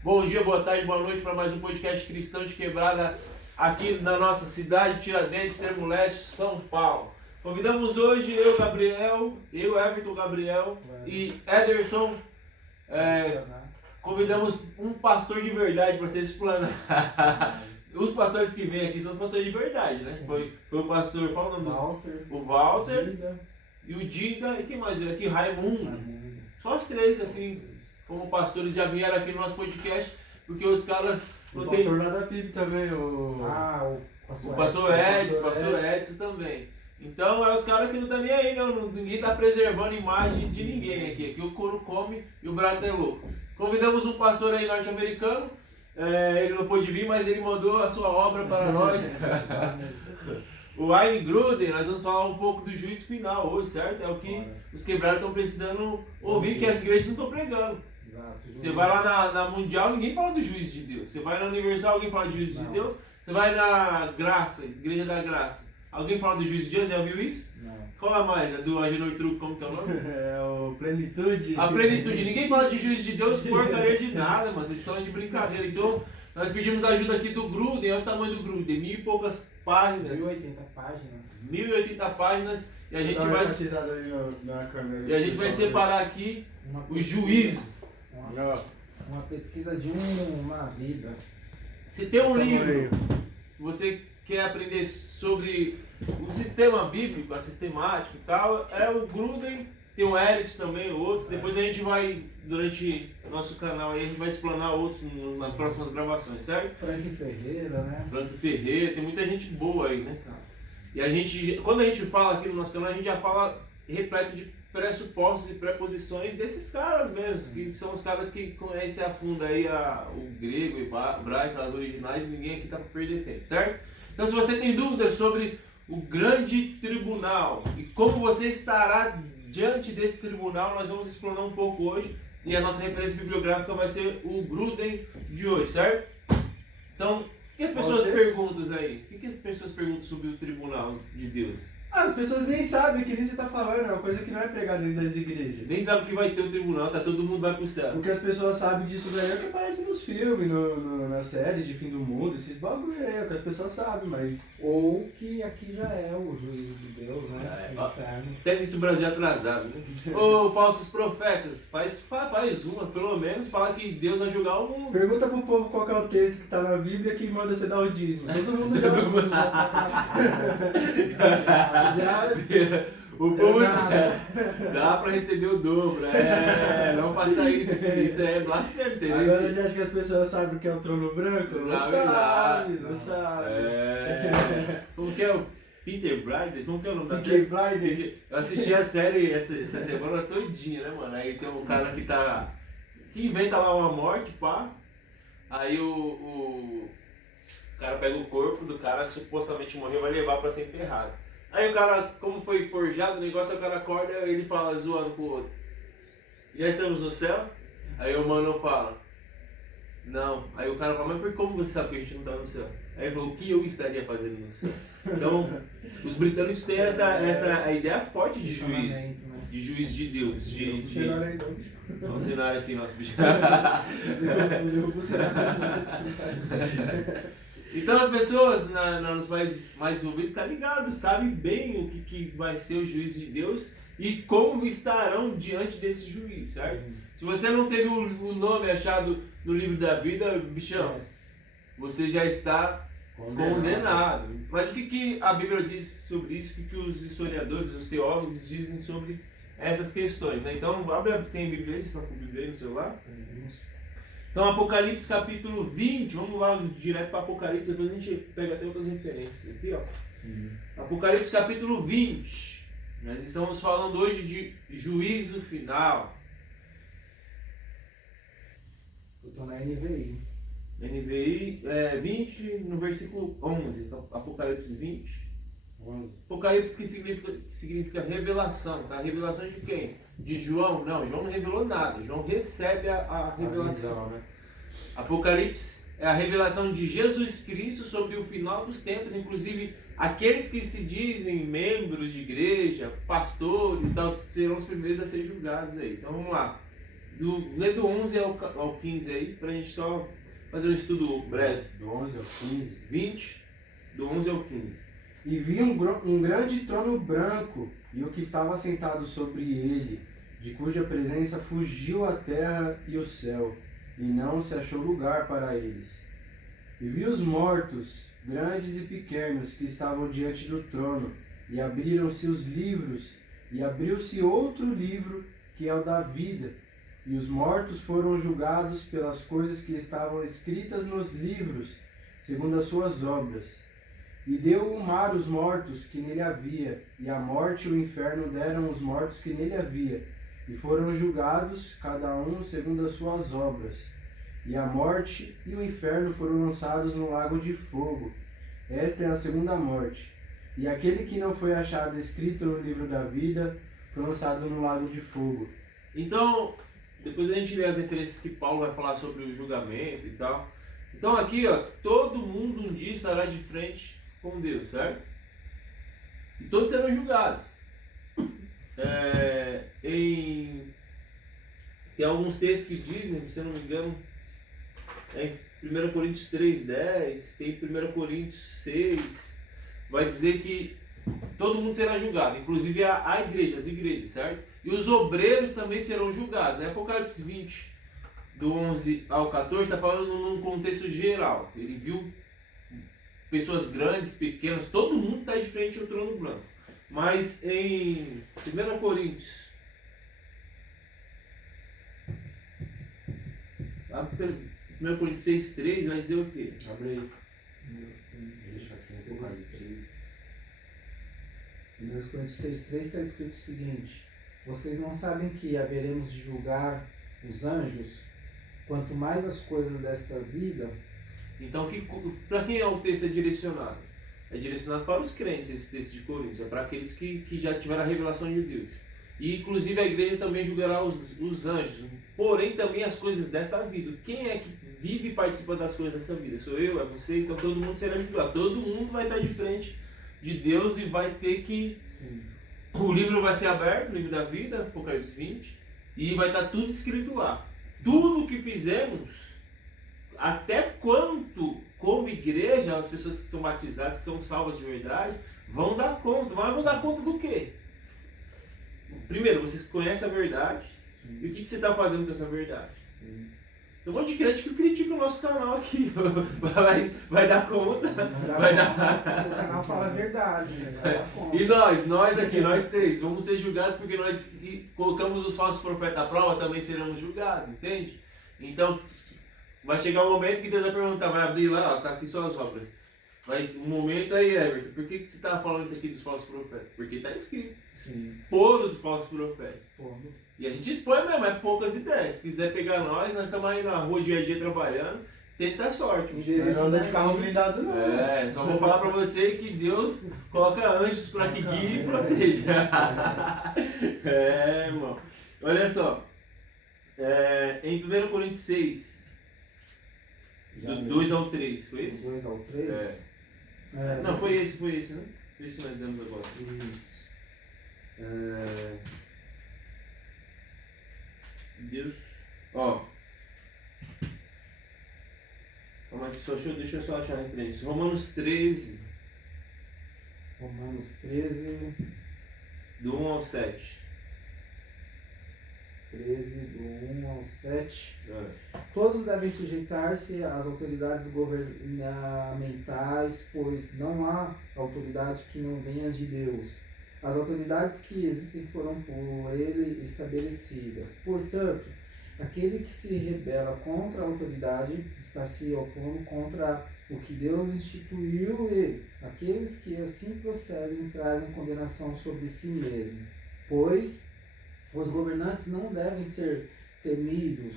Bom dia, boa tarde, boa noite para mais um podcast Cristão de Quebrada aqui na nossa cidade, Tiradentes, Termoleste, São Paulo. Convidamos hoje eu, Everton Gabriel e Ederson. Convidamos um pastor de verdade para ser explanado. Os pastores que vêm aqui são os pastores de verdade, né? Foi o pastor, qual o nome? O Walter Dida. E o Dida, e quem mais veio aqui? Raimundo. Só os três, assim, como pastores já vieram aqui no nosso podcast, porque os caras... O pastor lá da PIB também, o pastor Edson também. Então, os caras que não estão nem aí, não, ninguém está preservando a imagem de ninguém aqui. Aqui o couro come e o braço é louco. Convidamos um pastor aí norte-americano, ele não pôde vir, mas ele mandou a sua obra para nós. O Wayne Gruden, nós vamos falar um pouco do juízo final hoje, certo? É o que os quebrados estão precisando ouvir, que as igrejas não estão pregando. Exato, você vai lá na Mundial, ninguém fala do juízo de Deus. Você vai na Universal, alguém fala do juízo de Deus. Você vai na Graça, Igreja da Graça, alguém fala do juízo de Deus, já viu isso? Não. Qual é mais? A do Agenor Truque, como que é o nome? É o Plenitude. A Plenitude. Ninguém fala de juízo de Deus, porcaria de nada, mas vocês estão de brincadeira. Então, nós pedimos ajuda aqui do Gruden. Olha o tamanho do Gruden, 1000 e poucas páginas. 1080 páginas. 1080 páginas. E a gente vai separar aqui o juízo. Uma pesquisa de uma vida. Se tem um livro que você quer aprender sobre o sistema bíblico, a sistemática e tal, é o Gruden, tem o Eric também, outros. Depois a gente vai, durante o nosso canal aí, a gente vai explanar outros nas próximas gravações, certo? Frank Ferreira, né? Frank Ferreira, tem muita gente boa aí, né, cara? E a gente, quando a gente fala aqui no nosso canal, a gente já fala repleto de pressupostos e preposições desses caras mesmo, que são os caras que conhecem a fundo aí o grego, o hebraico, as originais, e ninguém aqui tá para perder tempo, certo? Então, se você tem dúvidas sobre o grande tribunal e como você estará diante desse tribunal, nós vamos explorar um pouco hoje, e a nossa referência bibliográfica vai ser o Gruden de hoje, certo? Então, o que as pessoas perguntam aí? O que as pessoas perguntam sobre o tribunal de Deus? As pessoas nem sabem que nem você está falando, é uma coisa que não é pregada dentro das igrejas. Nem sabem que vai ter o tribunal, tá? Todo mundo vai pro céu. O que as pessoas sabem disso daí é o que aparece nos filmes, nas séries de fim do mundo, esses bagulho aí, é o que as pessoas sabem, mas... Ou que aqui já é o juízo de Deus, né? Até nisso o Brasil é atrasado, né? Ô, falsos profetas, faz uma, pelo menos, fala que Deus vai julgar o mundo. Pergunta pro povo qual que é o texto que tá na Bíblia que manda você dar o dízimo. Todo mundo já o povo dá pra receber o dobro, não faça isso é blasfêmio. Agora você acha que as pessoas sabem o que é o trono branco? Não sabe. Como que é o Peter Bryder? Como que é o nome da série? Peter Bryder. Eu assisti a série essa semana todinha, né, mano? Aí tem um cara que inventa lá uma morte, pá. Aí o cara pega o corpo do cara que supostamente morreu e vai levar pra ser enterrado. Aí o cara, como foi forjado o negócio, o cara acorda e ele fala zoando com o outro: já estamos no céu? Aí o mano fala: não. Aí o cara fala: mas por como você sabe que a gente não está no céu? Aí ele falou: o que eu estaria fazendo no céu? Então, os britânicos têm a ideia forte de juiz. De juiz de Deus. Vamos cenário aqui, nosso bicho. Então as pessoas nos mais envolvidos estão ligados, sabem bem o que vai ser o juízo de Deus e como estarão diante desse juiz, certo? Sim. Se você não teve o nome achado no livro da vida, bichão, você já está condenado. Mas o que a Bíblia diz sobre isso? O que os historiadores, os teólogos dizem sobre essas questões, né? Então, tem Bíblia aí? Vocês estão com Bíblia aí no celular? Então, Apocalipse capítulo 20, vamos lá direto para Apocalipse, depois a gente pega até outras referências aqui, ó. Sim. Apocalipse capítulo 20, nós estamos falando hoje de juízo final. Eu estou na NVI. NVI 20, no versículo 11, então, Apocalipse 20. Apocalipse que significa revelação, tá? Revelação de quem? De João? Não, João não revelou nada, João recebe a revelação. Visão, né? Apocalipse é a revelação de Jesus Cristo sobre o final dos tempos, inclusive aqueles que se dizem membros de igreja, pastores e tal, serão os primeiros a ser julgados aí. Então vamos lá. Lê do 11 ao 15 aí, pra gente só fazer um estudo breve. Do 11 ao 15. 20, do 11 ao 15. E vi um grande trono branco, e o que estava sentado sobre ele, de cuja presença fugiu a terra e o céu, e não se achou lugar para eles. E vi os mortos, grandes e pequenos, que estavam diante do trono, e abriram-se os livros, e abriu-se outro livro, que é o da vida. E os mortos foram julgados pelas coisas que estavam escritas nos livros, segundo as suas obras. E deu o mar os mortos que nele havia, e a morte e o inferno deram os mortos que nele havia, e foram julgados, cada um segundo as suas obras. E a morte e o inferno foram lançados no lago de fogo. Esta é a segunda morte. E aquele que não foi achado escrito no livro da vida foi lançado no lago de fogo. Então, depois a gente lê as referências que Paulo vai falar sobre o julgamento e tal. Então aqui, ó, todo mundo um dia estará de frente com Deus, certo? E todos serão julgados. Tem alguns textos que dizem, se eu não me engano, em 1 Coríntios 3:10, tem 1 Coríntios 6, vai dizer que todo mundo será julgado, inclusive a igreja, as igrejas, certo? E os obreiros também serão julgados. Apocalipse 20, do 11 ao 14, está falando num contexto geral. Ele viu pessoas grandes, pequenas, todo mundo está de frente ao trono branco. Mas em 1 Coríntios, 1 Coríntios 6:3 vai dizer o quê? Abre aí. Deixa aqui no Apocalipse. Em 2 Coríntios 6:3 está escrito o seguinte: vocês não sabem que haveremos de julgar os anjos? Quanto mais as coisas desta vida. Então, para quem é o texto é direcionado? É direcionado para os crentes, esse texto de Coríntios. É para aqueles que já tiveram a revelação de Deus. E inclusive a igreja também julgará os anjos. Porém também as coisas dessa vida. Quem é que vive e participa das coisas dessa vida? Sou eu, é você, então todo mundo será julgado. Todo mundo vai estar de frente de Deus e vai ter que... Sim. O livro vai ser aberto, o livro da vida, Apocalipse 20, e vai estar tudo escrito lá. Tudo o que fizemos, até quanto, como igreja, as pessoas que são batizadas, que são salvas de verdade, vão dar conta. Mas vão dar conta do quê? Primeiro, vocês conhecem a verdade. Sim. E o que você está fazendo com essa verdade? Sim. Tem um monte de crente que critica o nosso canal aqui. Vai dar conta. Vai dar... O canal fala a verdade. Vai dar conta. E nós aqui, nós três, vamos ser julgados porque nós colocamos os falsos profetas à prova, também seremos julgados, entende? Então, vai chegar um momento que Deus vai perguntar, vai abrir lá, ó, tá aqui suas obras. Mas um momento aí, Everton, por que você estava falando isso aqui dos falsos profetas? Porque está escrito. Sim. Expor os falsos profetas. Pondo. E a gente expõe mesmo, é poucas ideias. Se quiser pegar nós estamos aí na rua dia a dia trabalhando, tenta a sorte. Não anda de carro blindado não. Só vou falar pra você que Deus coloca anjos para que guie e proteja. Irmão. Olha só. Em 1 Coríntios 6, do 2 ao 3, foi isso? Do 2 ao 3? Não, foi esse, né? Foi esse que nós demos agora. Isso. Deus. Ó. Deixa eu só achar a referência. Romanos 13. Romanos 13. Do 1 ao 7. 13, do 1 ao 7. É. Todos devem sujeitar-se às autoridades governamentais, pois não há autoridade que não venha de Deus. As autoridades que existem foram por ele estabelecidas. Portanto, aquele que se rebela contra a autoridade está se opondo contra o que Deus instituiu, e aqueles que assim procedem trazem condenação sobre si mesmo. Pois os governantes não devem ser temidos,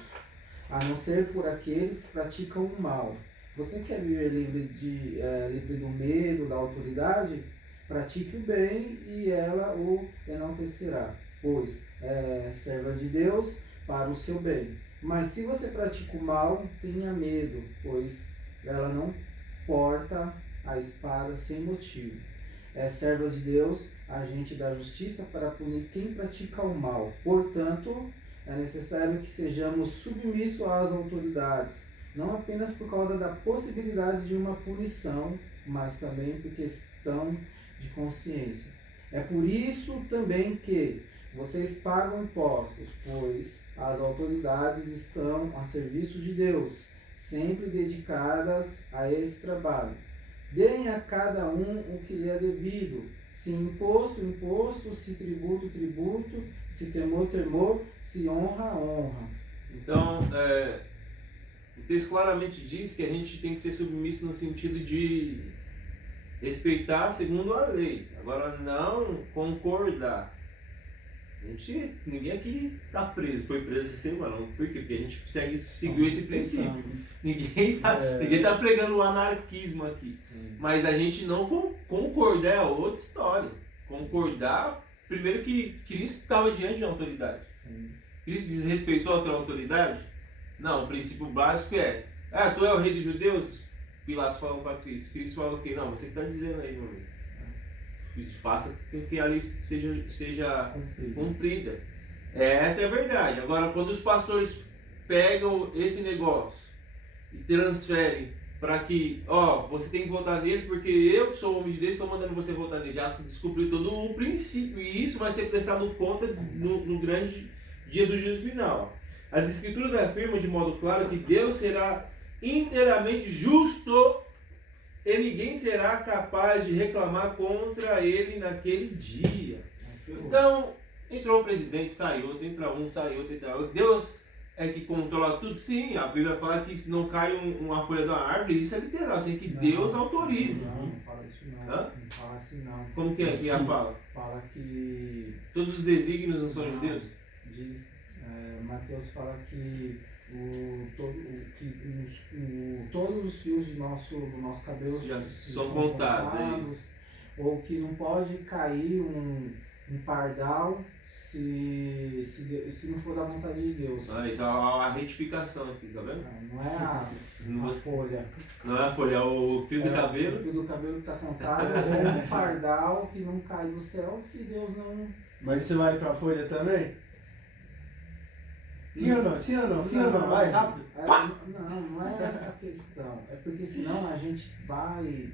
a não ser por aqueles que praticam o mal. Você quer viver livre do medo da autoridade? Pratique o bem e ela o enaltecerá, pois é serva de Deus para o seu bem. Mas se você pratica o mal, tenha medo, pois ela não porta a espada sem motivo. É serva de Deus, agente da justiça para punir quem pratica o mal. Portanto, é necessário que sejamos submissos às autoridades, não apenas por causa da possibilidade de uma punição, mas também por questão de consciência. É por isso também que vocês pagam impostos, pois as autoridades estão a serviço de Deus, sempre dedicadas a esse trabalho. Deem a cada um o que lhe é devido, se imposto, imposto, se tributo, tributo, se temor, temor, se honra, honra. Então, o texto claramente diz que a gente tem que ser submisso no sentido de respeitar segundo a lei. Agora, não concordar. Ninguém aqui está preso, foi preso essa semana. Por quê? Porque a gente seguiu esse princípio. Ninguém tá pregando o anarquismo aqui. Sim. Mas a gente não concordar é outra história. Concordar, primeiro que Cristo estava diante de uma autoridade. Sim. Cristo desrespeitou aquela autoridade? Não, o princípio básico é: tu é o rei dos judeus? Pilatos falou para Cristo. Cristo falou o quê? Não, você que está dizendo aí, meu amigo. Faça com que a lei seja cumprida. Essa é a verdade. Agora, quando os pastores pegam esse negócio e transferem para que, você tem que votar nele porque eu que sou o homem de Deus estou mandando você votar nele, já descobriu todo o princípio, e isso vai ser prestado contas no grande dia do juízo final. As escrituras afirmam de modo claro que Deus será inteiramente justo e ninguém será capaz de reclamar contra ele naquele dia. Então, entrou o presidente, saiu outro, entra um, saiu outro, entra outro. Deus é que controla tudo? Sim, a Bíblia fala que se não cai uma folha da árvore, isso é literal, assim, que Deus autorize. Não fala isso não. Hã? Não fala assim não. Como que é que a fala? Fala que... Todos os desígnios não são de Deus? Diz, Mateus fala que todos os fios do nosso cabelo já são contados, é isso. Ou que não pode cair um pardal se não for da vontade de Deus. Isso é a retificação aqui, tá vendo? Não é a folha. Não é a folha, é o fio do cabelo. O fio do cabelo que está contado, ou um pardal que não cai do céu se Deus não... Mas isso vale pra folha também? Sim ou não? Sim ou não? Sim ou não? Vai, rápido. Não é essa a questão. É porque senão a gente vai...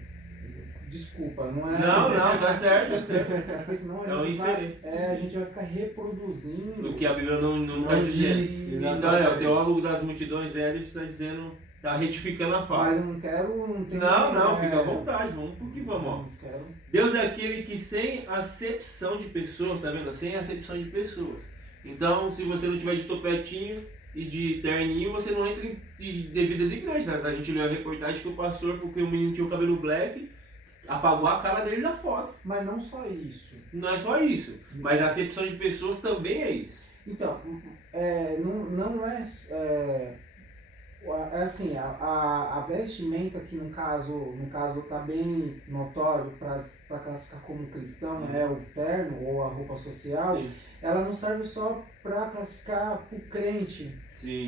Desculpa, não é... Não, tá certo, tá certo. É porque senão a gente vai ficar reproduzindo... O que a Bíblia não está dizendo. Então, o teólogo das multidões, ele está dizendo, está retificando a fala. Mas eu não quero... Não, fica à vontade, vamos porque vamos, ó. Não quero. Deus é aquele que sem acepção de pessoas, tá vendo? Sem acepção de pessoas. Então, se você não tiver de topetinho e de terninho, você não entra em devidas igrejas. A gente leu a reportagem que o pastor, porque o menino tinha o cabelo black, apagou a cara dele na foto. Mas não só isso. Não é só isso, mas a acepção de pessoas também é isso. Então, não é assim, a vestimenta que no caso está bem notório para classificar como cristão, é o terno ou a roupa social. Sim. Ela não serve só para classificar para o crente,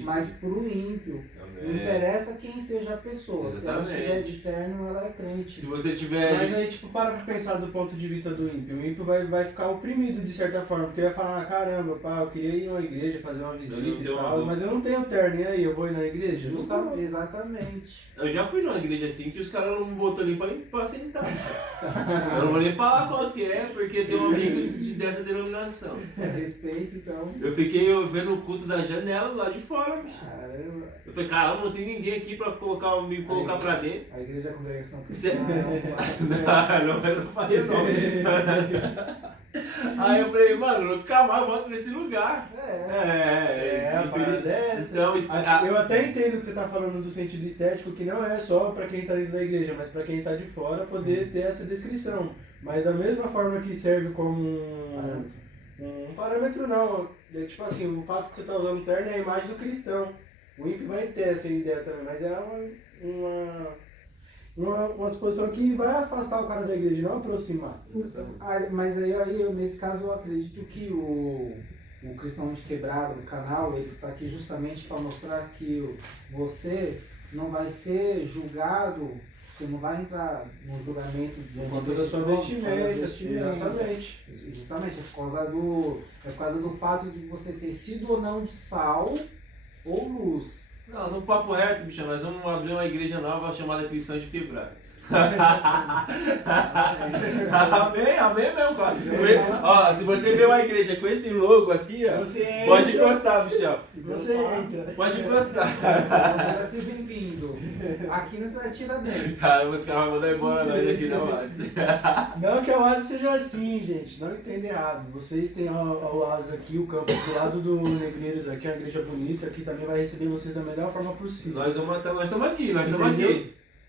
mas para o ímpio. Também. Não interessa quem seja a pessoa. Exatamente. Se ela estiver de terno, ela é crente. Se você tiver... Mas aí, para pensar do ponto de vista do ímpio. O ímpio vai ficar oprimido de certa forma, porque vai falar, caramba, pá, eu queria ir numa igreja, fazer uma visita e tal, mas eu não tenho terno, e aí, eu vou ir na igreja? Exatamente. Eu já fui numa igreja assim, que os caras não me botou nem pra sentar. Eu não vou nem falar qual que é, porque tem amigos dessa denominação. Respeito, então. Eu fiquei vendo o culto da janela lá de fora, bicho. Caramba. Eu falei, caramba, não tem ninguém aqui pra me colocar pra dentro. A igreja é a congregação cristã. Não faria não. Aí eu falei, mano, nunca mais volto nesse lugar. A parada dessa. Então, eu até entendo o que você tá falando do sentido estético, que não é só pra quem tá dentro da igreja, mas pra quem tá de fora poder ter essa descrição. Mas da mesma forma que serve como um parâmetro não. É tipo assim, o fato de você estar usando terno é a imagem do cristão. O ímpio vai ter essa ideia também, mas é uma disposição que vai afastar o cara da igreja, não aproximar. Mas aí nesse caso eu acredito que o Cristão de Quebrada, o canal, ele está aqui justamente para mostrar que você não vai ser julgado Você não vai entrar no julgamento diante Com toda a desse sua trono, vestimenta, vestimenta. exatamente. Justamente, é por causa do fato de você ter sido ou não sal ou luz. Não, no papo reto, bicho, nós vamos abrir uma igreja nova chamada Cristãos de Quebrada. Amém mesmo, cara. Ó, se você vê uma igreja com esse logo aqui, ó, Você pode entra. encostar, bichão. Você entra. Pode encostar. Você vai ser bem-vindo. Aqui nessa Tiradentes. Cara, os caras vão mandar embora nós aqui da base. Não que a Oasis seja assim, gente. Não entendem errado. Vocês têm a Oasis aqui, o campus do lado do Negreiros aqui, é uma igreja bonita, aqui também vai receber vocês da melhor forma possível. Nós estamos aqui, Entendeu?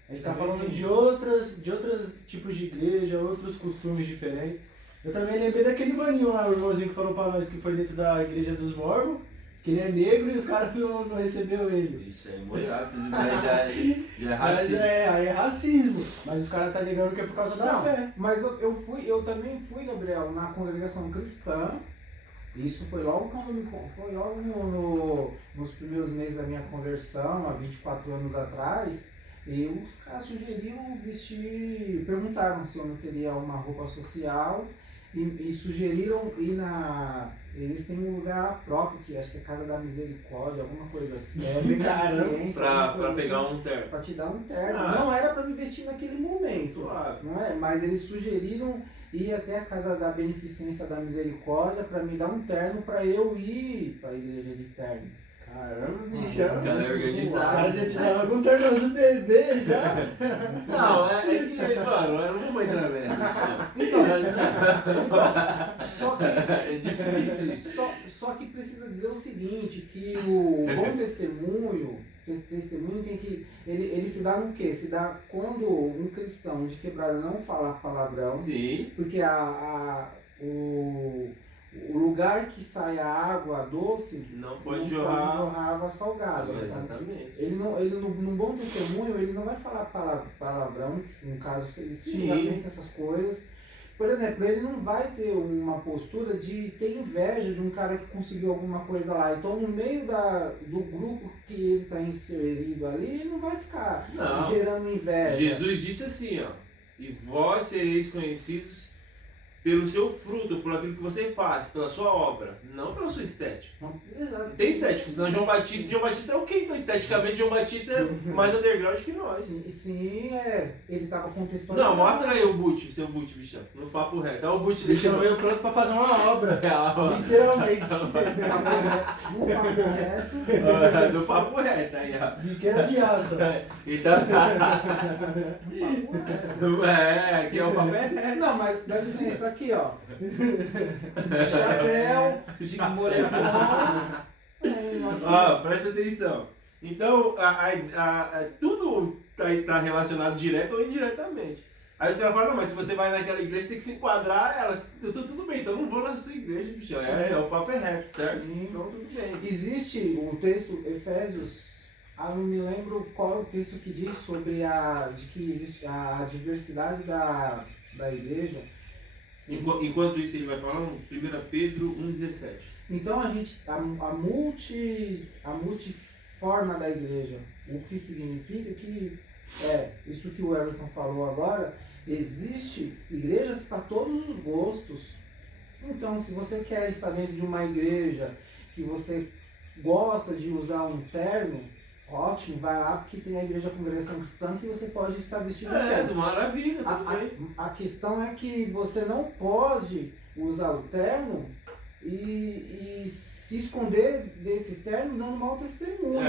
A gente tá falando de outros tipos de igreja, outros costumes diferentes. Eu também lembrei daquele maninho lá, o irmãozinho que falou pra nós que foi dentro da igreja dos Mormons, que ele é negro e os caras não recebeu ele. Isso aí, molhado, essas ideias já é Mas racismo. aí é racismo. Mas os caras tá negando que é por causa da Não, fé. mas eu também fui, Gabriel, na congregação cristã. Isso foi logo quando foi logo nos primeiros meses da minha conversão, há 24 anos atrás. E os caras sugeriram vestir, perguntaram se eu não teria uma roupa social e sugeriram ir eles têm um lugar próprio, que acho que é Casa da Misericórdia, alguma coisa assim. Caramba, Pra pegar um terno. Pra te dar um terno. Ah. Não era pra me vestir naquele momento. Suave. Não é? Mas eles sugeriram ir até a Casa da Beneficência da Misericórdia para me dar um terno para eu ir para a igreja de terno. Caramba, Esse bichão. cara é organizado. Os caras já te davam algum tornozão do bebê já. Não, é que, mano, eu não vou entrar nessa. Só que, É difícil. só que precisa dizer o seguinte, que o bom testemunho tem que. Ele se dá no quê? Se dá quando um cristão de quebrada não fala palavrão, Sim. porque o lugar que sai a água doce Não pode não jorrar. pode jorrar água salgada. Então, Exatamente. ele no bom testemunho, ele não vai falar palavrão, que no caso, xingamento, essas coisas. Por exemplo, ele não vai ter uma postura de ter inveja de um cara que conseguiu alguma coisa lá. Então, no meio do grupo que ele está inserido ali, ele não vai ficar Não. gerando inveja. Jesus disse assim, ó. E vós sereis conhecidos pelo seu fruto, por aquilo que você faz, pela sua obra, não pela sua estética. Exato. Não tem estética, senão João Batista é o quê? Então, esteticamente, João Batista é mais underground que nós. Sim, ele estava contextualizando. Não, mostra aí o seu boot, bichão, no papo reto. Dá o boot desse Deixou eu pronto pra fazer uma obra. Literalmente. No papo reto. Do papo reto, aí, ó. Biqueira de aço. Então, No papo reto. aqui é o papo reto. Não, mas dá licença, aqui ó. Chapéu, moletom. Presta atenção. Então, tudo tá relacionado direto ou indiretamente. Aí os caras falam, não, mas se você vai naquela igreja, você tem que se enquadrar elas. Tudo bem, então eu não vou na sua igreja, bicho. O papo é reto, certo? Sim. Então tudo bem. Existe o texto Efésios, eu não me lembro qual é o texto que diz sobre de que existe a diversidade da igreja. Enquanto isso ele vai falando, 1 Pedro 1,17. Então a multiforma da igreja, o que significa que isso que o Everton falou agora, existe igrejas para todos os gostos. Então, se você quer estar dentro de uma igreja que você gosta de usar um terno, ótimo, vai lá porque tem a igreja congregação cristã que você pode estar vestido de terno. Maravilha, tudo bem. A questão é que você não pode usar o terno e se esconder desse terno dando mau testemunho.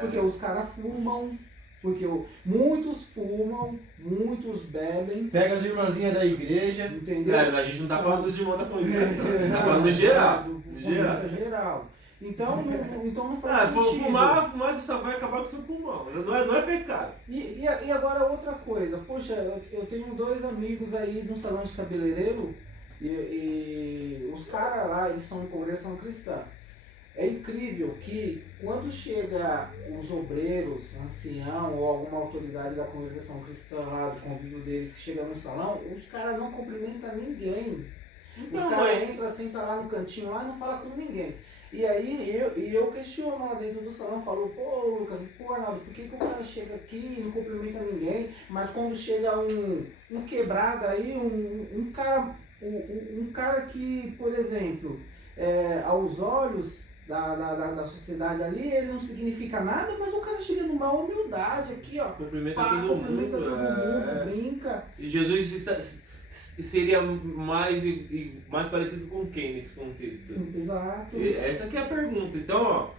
Porque os caras fumam, porque muitos fumam, muitos bebem. Pega as irmãzinhas da igreja. Entendeu? A gente não tá falando dos irmãos da congregação, a gente tá falando do geral. Geral. Então não faz Se for sentido. fumar você só vai acabar com o seu pulmão. Não é pecado. E agora outra coisa, poxa, eu tenho 2 amigos aí no salão de cabeleireiro e os caras lá, eles são em congregação cristã. É incrível que quando chega os obreiros, ancião ou alguma autoridade da congregação cristã lá, do convívio deles, que chega no salão, os caras não cumprimentam ninguém. Os caras entram, sentam lá no cantinho lá e não falam com ninguém. E aí eu questiono lá dentro do salão, falo, pô Lucas, pô Arnaldo, por que o cara chega aqui e não cumprimenta ninguém, mas quando chega um quebrado aí, um cara que, por exemplo, aos olhos da sociedade ali, ele não significa nada, mas o cara chega numa humildade aqui, ó. Cumprimenta Pá, todo cumprimenta mundo. todo mundo, brinca. E Jesus seria mais parecido com quem nesse contexto? Exato. Essa aqui é a pergunta. Então, ó,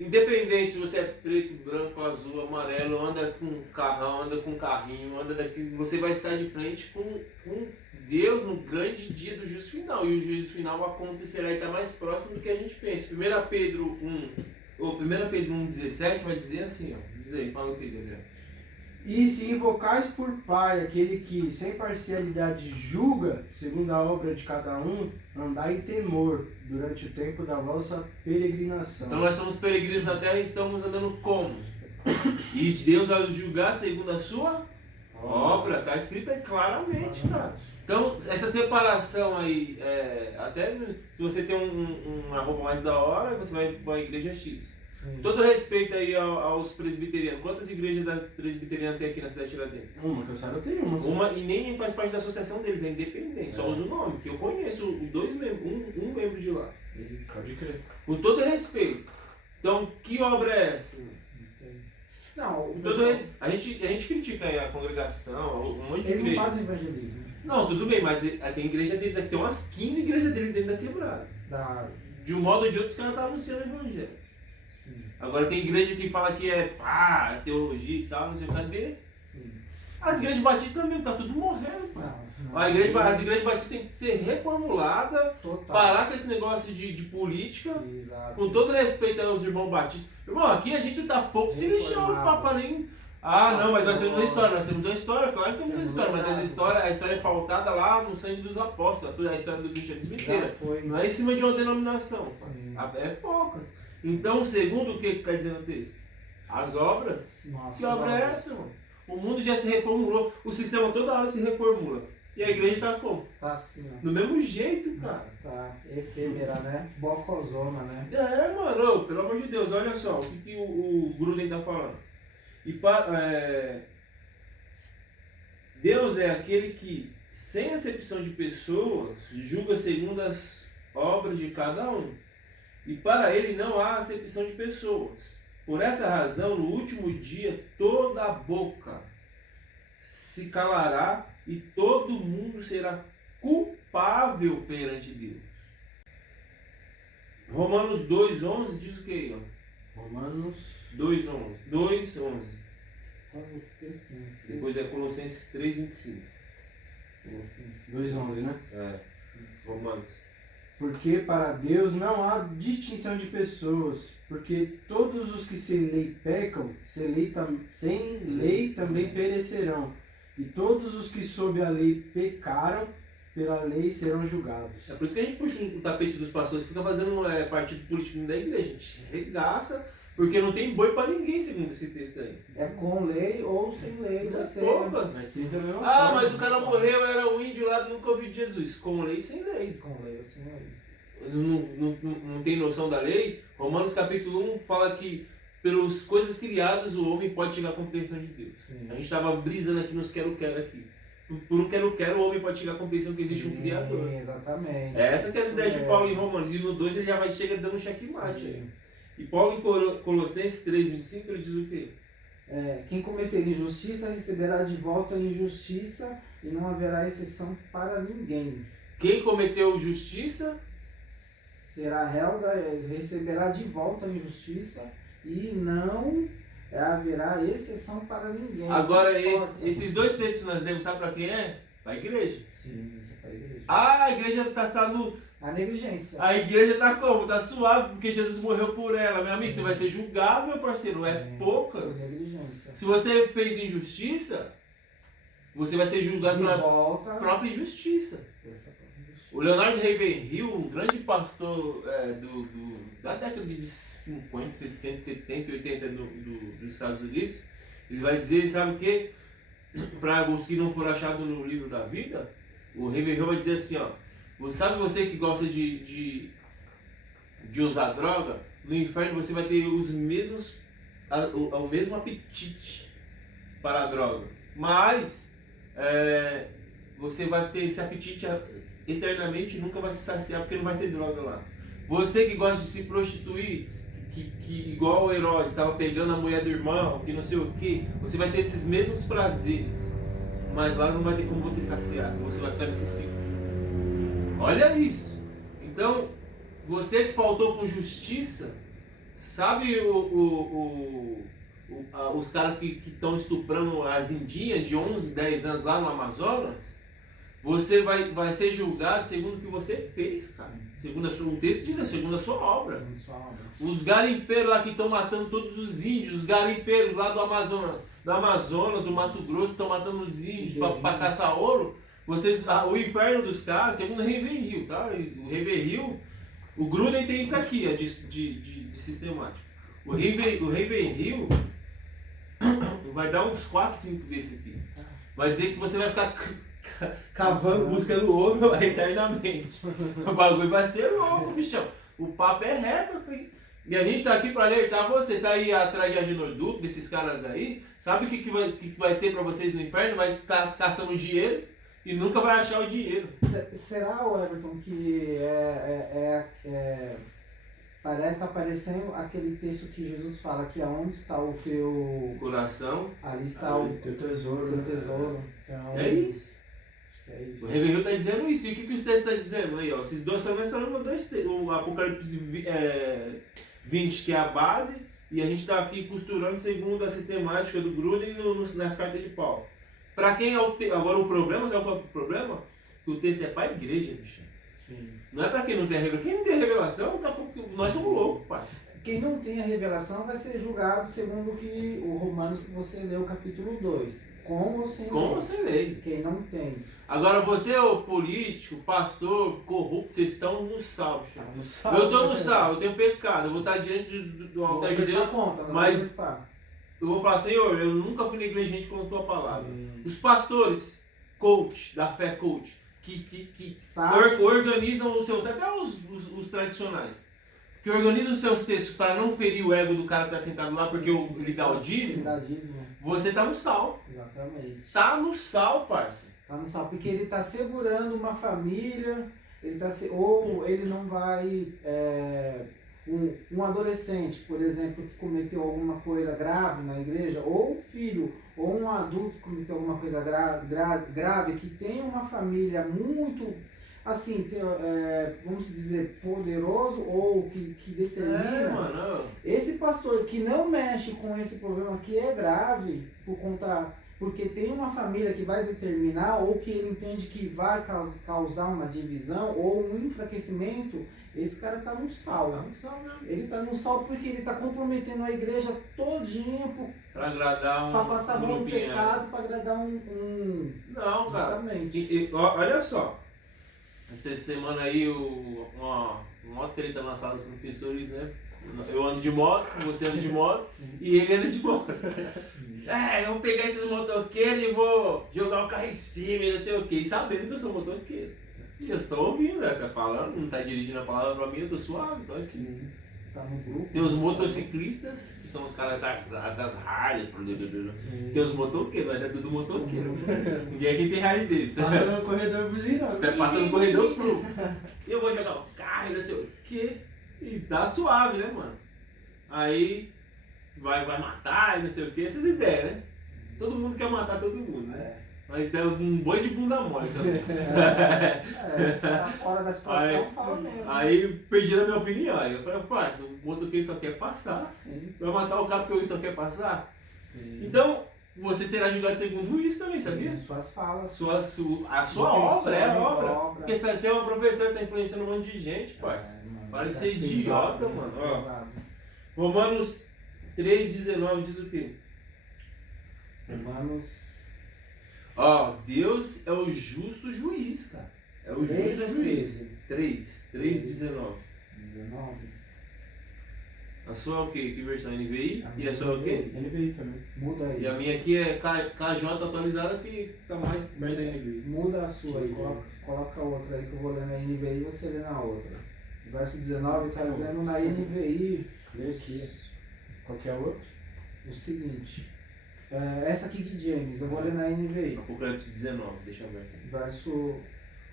independente se você é preto, branco, azul, amarelo, anda com carrão, anda com carrinho, anda daqui, você vai estar de frente com Deus no grande dia do juízo final. E o juízo final acontecerá e está mais próximo do que a gente pensa. 1 Pedro 1,17 vai dizer assim, ó. Diz aí, fala o que, Gabriel? E se invocais por Pai aquele que sem parcialidade julga, segundo a obra de cada um, andai em temor durante o tempo da vossa peregrinação. Então nós somos peregrinos na terra e estamos andando como? E Deus vai julgar segundo a sua obra. Está escrito aí claramente, cara. Então essa separação aí, até se você tem uma roupa mais da hora, você vai para a igreja X. Sim. Todo respeito aí aos presbiterianos. Quantas igrejas da presbiteriana tem aqui na cidade de Tiradentes? Uma, que eu saiba, eu tenho uma. Uma, e nem faz parte da associação deles, é independente, só usa o nome, que eu conheço dois membros, um membro de lá. Pode crer. Com todo respeito. Então, que obra é essa? Não, o Todo pessoal, a gente critica aí a congregação, um monte de eles não igreja. fazem evangelismo. Não, tudo bem, mas tem igreja deles aqui, tem umas 15 igrejas deles dentro da quebrada. De um modo ou de outro, os caras estão anunciando o evangelho. Sim, Agora tem igreja que fala que é teologia e tal, não sei o que. Cadê? sim. As igrejas batistas também, tá tudo morrendo, pô. Não, As igrejas batistas têm que ser reformuladas, total. parar com esse negócio de política, Exato. com todo respeito aos irmãos batistas. Irmão, aqui a gente tá pouco se lixando pra nem... não, mas nós temos uma história, claro que temos uma história, mas a história é pautada lá no sangue dos apóstolos, a história do cristianismo inteira. Não é em cima de uma denominação, Sim. é poucas. Então, segundo o que está dizendo o texto? As obras? Nossa, Que obra é essa, mano? O mundo já se reformulou, o sistema toda hora se reformula. E a igreja está como? Tá assim, ó. Do mesmo jeito, cara. Tá efêmera, né? Bocozona, né? Mano, pelo amor de Deus, olha só o que o Gruden tá falando. Deus é aquele que, sem acepção de pessoas, julga segundo as obras de cada um. E para ele não há acepção de pessoas. Por essa razão, no último dia, toda a boca se calará e todo mundo será culpável perante Deus. Romanos 2,11 diz o que aí, ó? Romanos 2,11. 2,11. Qual é o textinho? Depois é Colossenses 3,25. 2,11, né? Romanos. Porque para Deus não há distinção de pessoas, porque todos os que sem lei pecam, sem lei também perecerão. E todos os que sob a lei pecaram, pela lei serão julgados. É por isso que a gente puxa o tapete dos pastores e fica fazendo partido político da igreja. A gente regaça, porque não tem boi para ninguém, segundo esse texto aí. É com lei ou sem lei. Não é Você... poucas. Mas sim também é uma Ah, forma. mas o cara morreu, era o índio lá, nunca ouviu de Jesus. Com lei e sem lei. Com lei ou sem lei. Não tem noção da lei. Romanos capítulo 1 fala que pelas coisas criadas o homem pode chegar à compreensão de Deus. Sim. A gente estava brisando aqui nos quero-quero aqui. Por um quero-quero o homem pode chegar à compreensão que existe um Sim, Criador. Exatamente. Essa que é a Isso ideia de mesmo. Paulo em Romanos. E no 2 ele já chega dando um checkmate. Sim. Aí. E Paulo em Colossenses 3,25 ele diz o quê? Quem cometer injustiça receberá de volta a injustiça e não haverá exceção para ninguém. Quem cometeu justiça Será réu, receberá de volta a injustiça e não haverá exceção para ninguém. Agora, Não importa. esses dois textos nós demos, sabe para quem é? Para a igreja. Sim, isso é para a igreja. A igreja tá no. A negligência. A igreja tá como? Tá suave, porque Jesus morreu por ela. Meu amigo, você vai ser julgado, meu parceiro. É Sim, poucas. por negligência. Se você fez injustiça, você vai ser julgado De pela volta. própria injustiça. Essa própria injustiça. O Leonard Ravenhill, um grande pastor da década de 50, 60, 70, 80 dos Estados Unidos, ele vai dizer, sabe o quê? Para os que não foram achados no livro da vida, o Ravenhill vai dizer assim, ó, sabe você que gosta de de usar droga, no inferno você vai ter os mesmos, o mesmo apetite para a droga. Mas você vai ter esse apetite eternamente e nunca vai se saciar porque não vai ter droga lá. Você que gosta de se prostituir, que igual o Herodes estava pegando a mulher do irmão, que não sei o que, você vai ter esses mesmos prazeres, mas lá não vai ter como você saciar, você vai ficar nesse ciclo. Olha isso. Então, você que faltou com justiça, sabe os caras que estão estuprando as indinhas de 11, 10 anos lá no Amazonas? Você vai ser julgado segundo o que você fez, cara. Segundo o texto diz, segundo a sua obra. Os garimpeiros lá que estão matando todos os índios, os garimpeiros lá do Amazonas, do Mato Grosso, estão matando os índios para caçar ouro. O inferno dos caras, segundo o Ravenhill, tá? O Ravenhill, o Gruden tem isso aqui, de sistemático. O Ravenhill vai dar uns 4, 5 desse aqui. Vai dizer que você vai ficar cavando, buscando ouro eternamente. O bagulho vai ser louco, bichão. O papo é reto. E a gente tá aqui para alertar vocês. Tá aí atrás de Agenor desses caras aí. Sabe o que vai ter para vocês no inferno? Vai estar caçando dinheiro e nunca vai achar o dinheiro. Será, Everton, que tá parecendo aquele texto que Jesus fala que aonde está o teu coração, ali está o teu tesouro. Então, é isso. É isso. O Ravenhill está dizendo isso. E o que os textos estão dizendo aí? Ó? Esses dois estão mencionando dois textos. O Apocalipse 20, que é a base, e a gente está aqui costurando segundo a sistemática do Gruden nas cartas de Paulo. Para quem é o texto? Agora o problema, sabe qual é o problema? Que o texto é para a igreja, bicho. Sim. Não é para quem não tem a revelação. Quem não tem a revelação, nós somos loucos, pai. Quem não tem a revelação vai ser julgado segundo que o Romanos que você leu, capítulo 2. Com ou sem Como você lê. Quem não tem. Agora você, o político, pastor, corrupto, vocês estão no sal, bicho. Eu estou no sal, eu tenho pecado, eu vou estar diante do altar de Deus. Mas eu vou falar, Senhor, eu nunca fui negligente com a tua palavra. Sim. Os pastores, coach, da fé coach, que organizam os seus, até os tradicionais, que organizam os seus textos para não ferir o ego do cara que está sentado lá, porque ele dá o dízimo, você está no sal. Exatamente. Está no sal, parceiro. Está no sal, porque ele está segurando uma família, ou ele não vai... Um adolescente, por exemplo, que cometeu alguma coisa grave na igreja, ou um filho, ou um adulto que cometeu alguma coisa grave, que tem uma família muito, assim, vamos dizer, poderoso, ou que determina, esse pastor que não mexe com esse problema que é grave, porque tem uma família que vai determinar, ou que ele entende que vai causar uma divisão, ou um enfraquecimento, esse cara está no sal. Tá no sal mesmo. Ele está no sal porque ele está comprometendo a igreja todinha para agradar para passar bom pecado, para agradar Não, cara. Justamente. Olha só. Essa semana aí, uma treta na sala dos professores, né? Eu ando de moto, você anda de moto e ele anda de moto. Eu vou pegar esses motoqueiros e vou jogar o carro em cima e não sei o que. E sabendo que eu sou motoqueiro. E eu estou ouvindo, né? Tá falando, não tá dirigindo a palavra pra mim, eu tô suave, tô assim. Sim. Tá no grupo. Tem os motociclistas, que são os caras das Harley, por exemplo. Tem os motoqueiros, mas é tudo motoqueiro. Ninguém aqui tem Harley Davidson. Passa no corredor buzinando. Passa no corredor flu. E eu vou jogar o carro e não sei o que. E tá suave, né, mano? Aí vai matar e não sei o que, essas ideias, né? Todo mundo quer matar todo mundo, né? Mas tem um boi de bunda mole também. Tá fora da situação, fala mesmo. Aí perdi a minha opinião. Aí eu falei, parça, o motoqueiro só quer passar. Sim. Vai matar o cara porque ele só quer passar. Sim. Então, você será julgado segundo isso também, sabia? Suas falas. A sua obra é a obra. Porque você é uma professora, você está influenciando um monte de gente, parça. Para de ser idiota, mano. Ó, Romanos 3,19 diz o quê? Romanos... Deus é o justo juiz, cara. É o justo juiz. 3,19. A sua é o quê? Que versão? NVI? E a sua é o quê? NVI também. Muda aí. E a minha aqui é KJ atualizada, que tá mais perto da NVI. Muda a sua aí, coloca a outra aí que eu vou ler na NVI e você lê na outra. Verso 19 está dizendo na NVI Lê aqui. Qual que é o outro? o seguinte. Essa aqui de James, eu vou ler na NVI. Apocalipse 19, deixa eu ver aqui. Verso.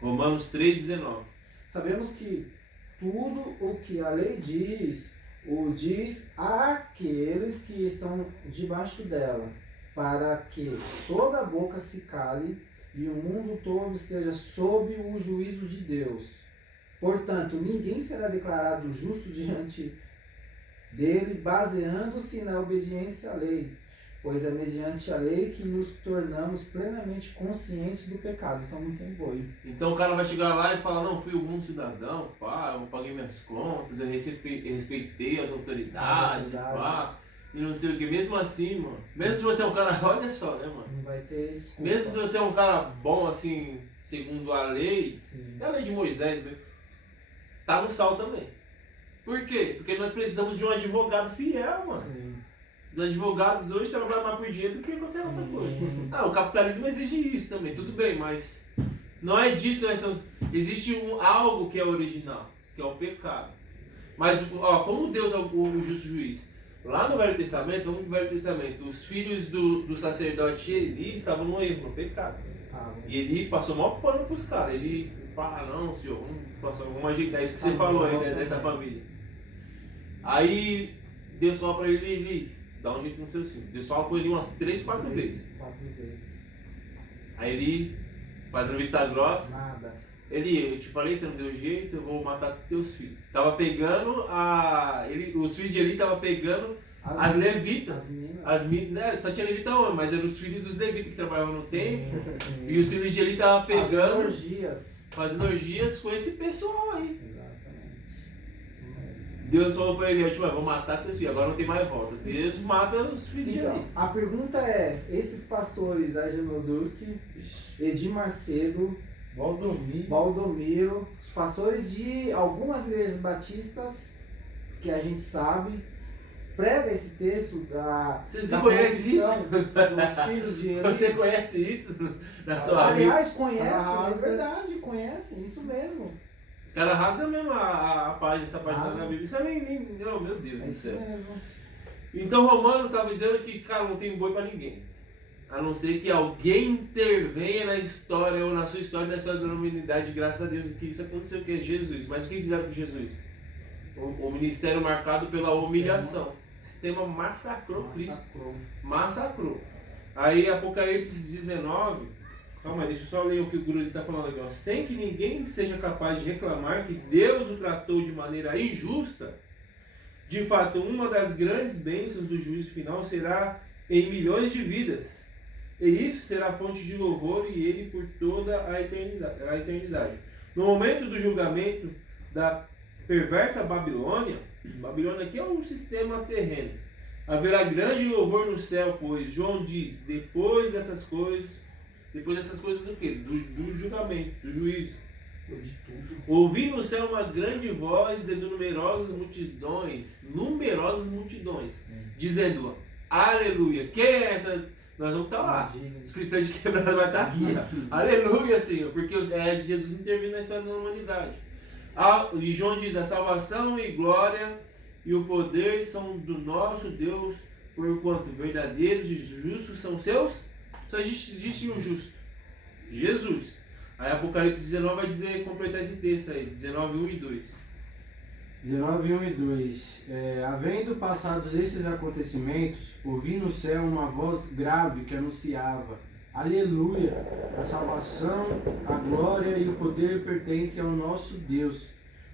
Romanos 3,19. Sabemos que tudo o que a lei diz, o diz àqueles que estão debaixo dela, para que toda a boca se cale e o mundo todo esteja sob o juízo de Deus. Portanto, ninguém será declarado justo diante dele, baseando-se na obediência à lei, pois é mediante a lei que nos tornamos plenamente conscientes do pecado. Então não tem boi. Então o cara vai chegar lá e falar, não, fui um bom cidadão, pá, eu paguei minhas contas, eu respeitei as autoridades, pá, e não sei o que. Mesmo assim, mano, mesmo se você é um cara, olha só, né, mano? Não vai ter desculpa. Mesmo se você é um cara bom, assim, segundo a lei, Sim. a lei de Moisés, tá no sal também. Por quê? Porque nós precisamos de um advogado fiel, mano. Sim. Os advogados hoje trabalham mais por dinheiro do que qualquer outra coisa. O capitalismo exige isso também, tudo bem, mas não é disso que nós estamos. Existe algo que é original, que é o pecado. Mas, ó, como Deus é o justo juiz? Lá no Velho Testamento, vamos no Velho Testamento, os filhos do sacerdote Eli estavam no erro, no pecado. E ele passou o maior pano pros caras. Ele fala, não, senhor, vamos ajeitar isso que você falou aí, né, dessa família. Aí Deus fala pra ele, Eli, dá um jeito no seu filho. Deus fala com ele umas 3, 4 vezes. 4 vezes. Aí ele faz uma vista grossa. Nada. Ele, eu te falei, você não deu jeito, eu vou matar teus filhos. Tava pegando os filhos de Eli estavam pegando as levitas. As meninas. Né, só tinha levita homem, mas eram os filhos dos levitas que trabalhavam no templo. Sim. E os filhos de Eli estavam pegando, Fazendo fazendo orgias com esse pessoal aí. Exatamente. Isso mesmo. Deus falou pra ele, eu vou matar teus filhos, agora não tem mais volta. Deus mata os filhos de Então, Eli. a pergunta é, esses pastores Agenor Duque, Edir Macedo, Valdomiro, os pastores de algumas igrejas batistas, que a gente sabe, prega esse texto Você conhece isso? dos filhos de Eli. Você conhece isso na sua vida? Aliás, conhecem, é verdade, conhecem, isso mesmo. Os caras rasgam mesmo a página, essa página Rasga. da Bíblia. Isso é nem oh, meu Deus É do isso céu. mesmo. Então Romano estava dizendo que, cara, não tem boi pra ninguém. A não ser que alguém intervenha na história, ou na sua história, na história da humanidade, graças a Deus, que isso aconteceu, que é Jesus. Mas o que fizeram com Jesus? O ministério marcado pela humilhação. O sistema massacrou Cristo. Massacrou. Aí Apocalipse 19, calma aí, deixa eu só ler o que o Gruden está falando aqui. Ó. Sem que ninguém seja capaz de reclamar que Deus o tratou de maneira injusta, de fato, uma das grandes bênçãos do juízo final será em milhões de vidas. E isso será fonte de louvor e ele por toda a eternidade. No momento do julgamento da perversa Babilônia, Babilônia aqui é um sistema terreno, haverá grande louvor no céu, pois João diz, depois dessas coisas o quê? Do julgamento, do juízo. Ouvi no céu uma grande voz de numerosas multidões, dizendo, aleluia. Quem é essa? Nós vamos estar lá. Os cristãos de quebrada vai estar aqui. Aleluia, Senhor. Porque Jesus intervindo na história da humanidade. E João diz, a salvação e glória e o poder são do nosso Deus, porquanto verdadeiros e justos são seus. Só existe um justo. Jesus. Aí Apocalipse 19 vai dizer, completar esse texto aí. 19, 1 e 2. 19, 1 e 2. Havendo passados esses acontecimentos, ouvi no céu uma voz grave que anunciava, aleluia, a salvação, a glória e o poder pertencem ao nosso Deus,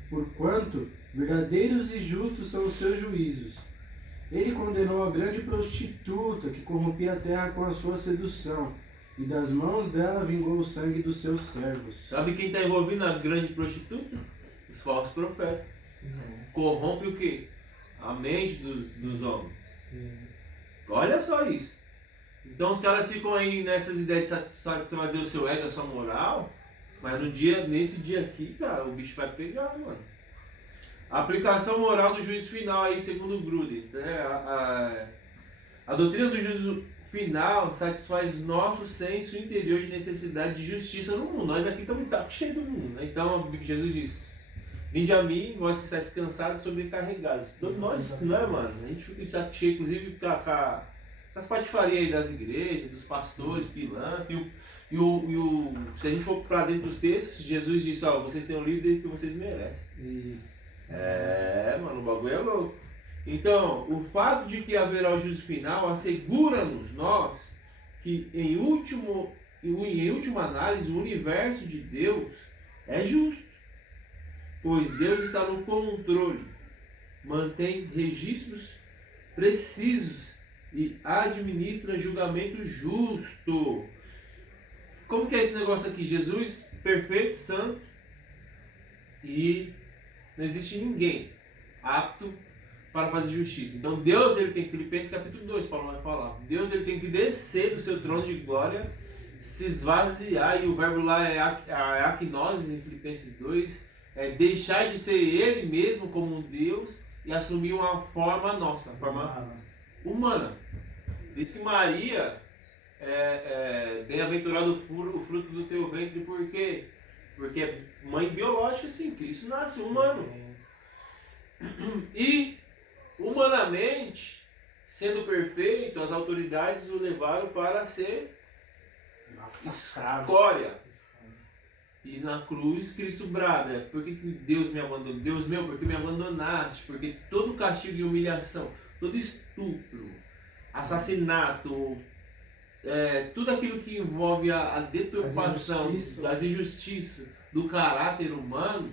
porquanto verdadeiros e justos são os seus juízos. Ele condenou a grande prostituta que corrompia a terra com a sua sedução, e das mãos dela vingou o sangue dos seus servos. Sabe quem está envolvido na grande prostituta? Os falsos profetas. Corrompe o quê? A mente dos homens. Sim. Olha só isso. Então os caras ficam aí nessas ideias de satisfazer o seu ego, a sua moral, mas nesse dia aqui, cara, o bicho vai pegar, mano. A aplicação moral do juízo final aí, segundo o Gruden, né? A doutrina do juízo final satisfaz nosso senso interior de necessidade de justiça no mundo. Nós aqui estamos de saco cheio do mundo, né? Então Jesus diz, Vinde a mim, vós que estáis cansados e sobrecarregados. Todos nós, não é, mano? A gente fica de saco cheio, inclusive, com as patifarias aí das igrejas, dos pastores, pilantra. Se a gente for para dentro dos textos, Jesus disse, ó, vocês têm um líder que vocês merecem. Isso. Mano, o bagulho é louco. Então, o fato de que haverá o juízo final assegura-nos, nós, que em última análise, o universo de Deus é justo. Pois Deus está no controle, mantém registros precisos e administra julgamento justo. Como que é esse negócio aqui? Jesus, perfeito, santo, e não existe ninguém apto para fazer justiça. Então Deus, ele tem, Filipenses capítulo 2, Paulo vai falar, Deus, ele tem que descer do seu trono de glória, se esvaziar, e o verbo lá é aknose, em Filipenses 2, é deixar de ser ele mesmo como um Deus e assumir uma forma nossa, uma forma humana. Diz que Maria bem-aventurado o fruto do teu ventre, por quê? Porque é mãe biológica, sim, Cristo nasce humano. E humanamente, sendo perfeito, as autoridades o levaram para ser escória. E na cruz Cristo brada, por que Deus me abandonou? Deus meu, por que me abandonaste? Porque todo castigo e humilhação, todo estupro, assassinato, tudo aquilo que envolve a deturpação das injustiças do caráter humano,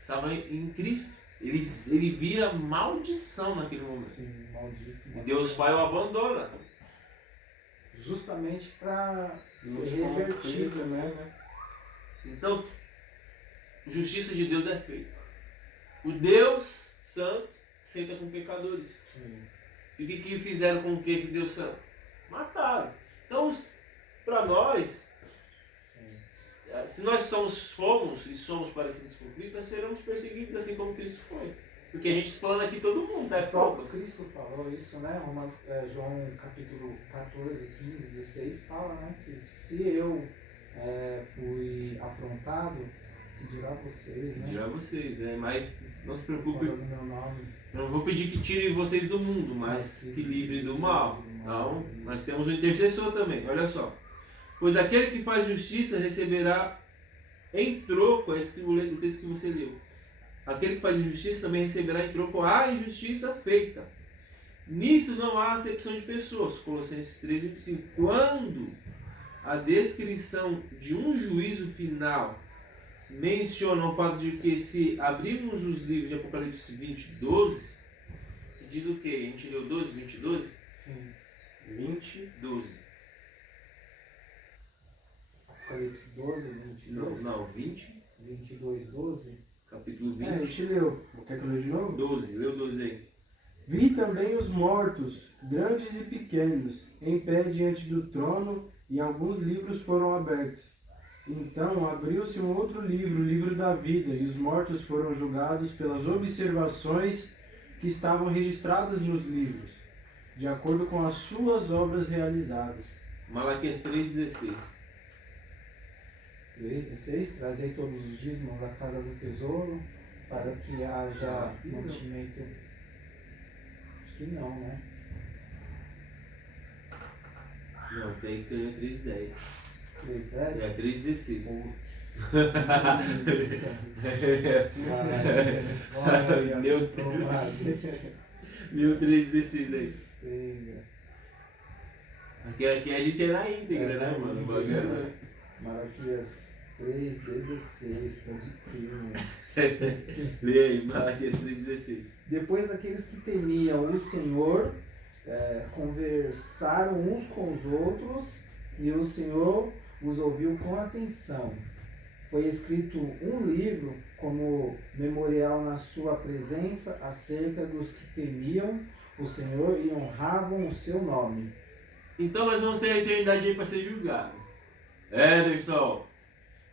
estava em Cristo. Ele vira maldição naquele momento. Sim, maldito. E Deus Pai o abandona. Justamente para ser revertido, né? Então, justiça de Deus é feita. O Deus Santo senta com pecadores. Sim. E o que fizeram com que esse Deus Santo? Mataram. Então, para nós, se nós somos parecidos com Cristo, nós seremos perseguidos assim como Cristo foi. Porque a gente explana aqui todo mundo, né? O próprio Cristo falou isso, né? João capítulo 14, 15, 16 fala, né? Que se eu fui afrontado, que dirá vocês, né? Dirá vocês, né? Mas não se preocupe. Falando meu nome. Eu não vou pedir que tire vocês do mundo, mas que livre do mal. Então, nós temos um intercessor também, olha só. Pois aquele que faz justiça receberá em troco, esse o texto que você leu. Aquele que faz injustiça também receberá em troco a injustiça feita. Nisso não há acepção de pessoas. Colossenses 3:25. Quando a descrição de um juízo final menciona o fato de que se abrirmos os livros de Apocalipse 20:12, diz o que? A gente leu 12, 20:12? Sim. 20:12. Apocalipse 12, 22? Não, 20. 22, 12? Capítulo 20. A gente leu. Quer que eu leia de novo? 12, leu 12 aí. Vi também os mortos, grandes e pequenos, em pé diante do trono, e alguns livros foram abertos. Então abriu-se um outro livro, o livro da vida, e os mortos foram julgados pelas observações que estavam registradas nos livros, de acordo com as suas obras realizadas. Malaquias 3:16. 3:16, trazei todos os dízimos à casa do tesouro, para que haja mantimento. Acho que não, né? Não, isso aí que seria 3:10. 3:10? É 3:16. Putz. Meu 3:16 aí. Pega. Aqui a gente é na íntegra, né, mano? O bagulho, né? Malaquias 3:16, pode crer, mano. Lê aí, Malaquias 3:16. Depois daqueles que temiam o Senhor, conversaram uns com os outros, e o Senhor os ouviu com atenção. Foi escrito um livro como memorial na sua presença acerca dos que temiam o Senhor e honravam o seu nome. Então nós vamos ter a eternidade aí para ser julgado. Ederson,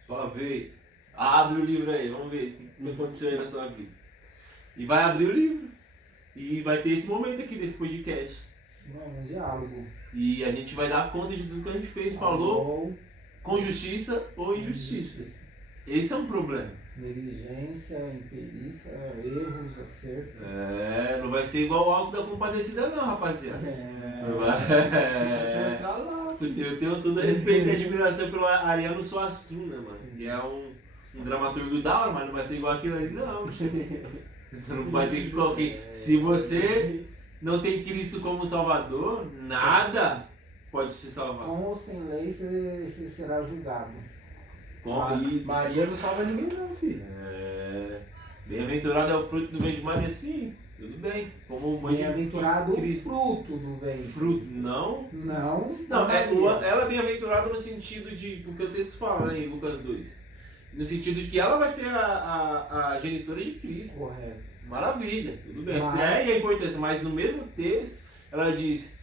sua vez. Abre o livro aí, vamos ver o que aconteceu aí na sua vida. E vai abrir o livro. E vai ter esse momento aqui desse podcast. Sim, é um diálogo. E a gente vai dar conta de tudo que a gente fez, falou, com justiça ou injustiça. Esse é um problema. Negligência, imperícia, erros, acerto. Não vai ser igual o Alto da Compadecida não, rapaziada. Não vai. Deixa eu mostrar lá. Eu tenho todo a respeito e admiração pelo Ariano Suassuna, mano. Sim. Que é um dramaturgo da hora, mas não vai ser igual aquilo ali, não. Você não pode ter que qualquer. Se você não tem Cristo como Salvador, nada pode te salvar. Com ou sem lei, você será julgado. Maria não salva ninguém não, filho. Bem-aventurado é o fruto do ventre de Maria, sim. Tudo bem. Como mãe de Bem-aventurado o Cristo. fruto do ventre. Fruto, não. Não. Não, Maria. ela é bem-aventurada no sentido de, porque o texto fala, né, em Lucas 2, no sentido de que ela vai ser a genitora de Cristo. Correto. Maravilha, tudo bem. Mas- E a importância, mas no mesmo texto, ela diz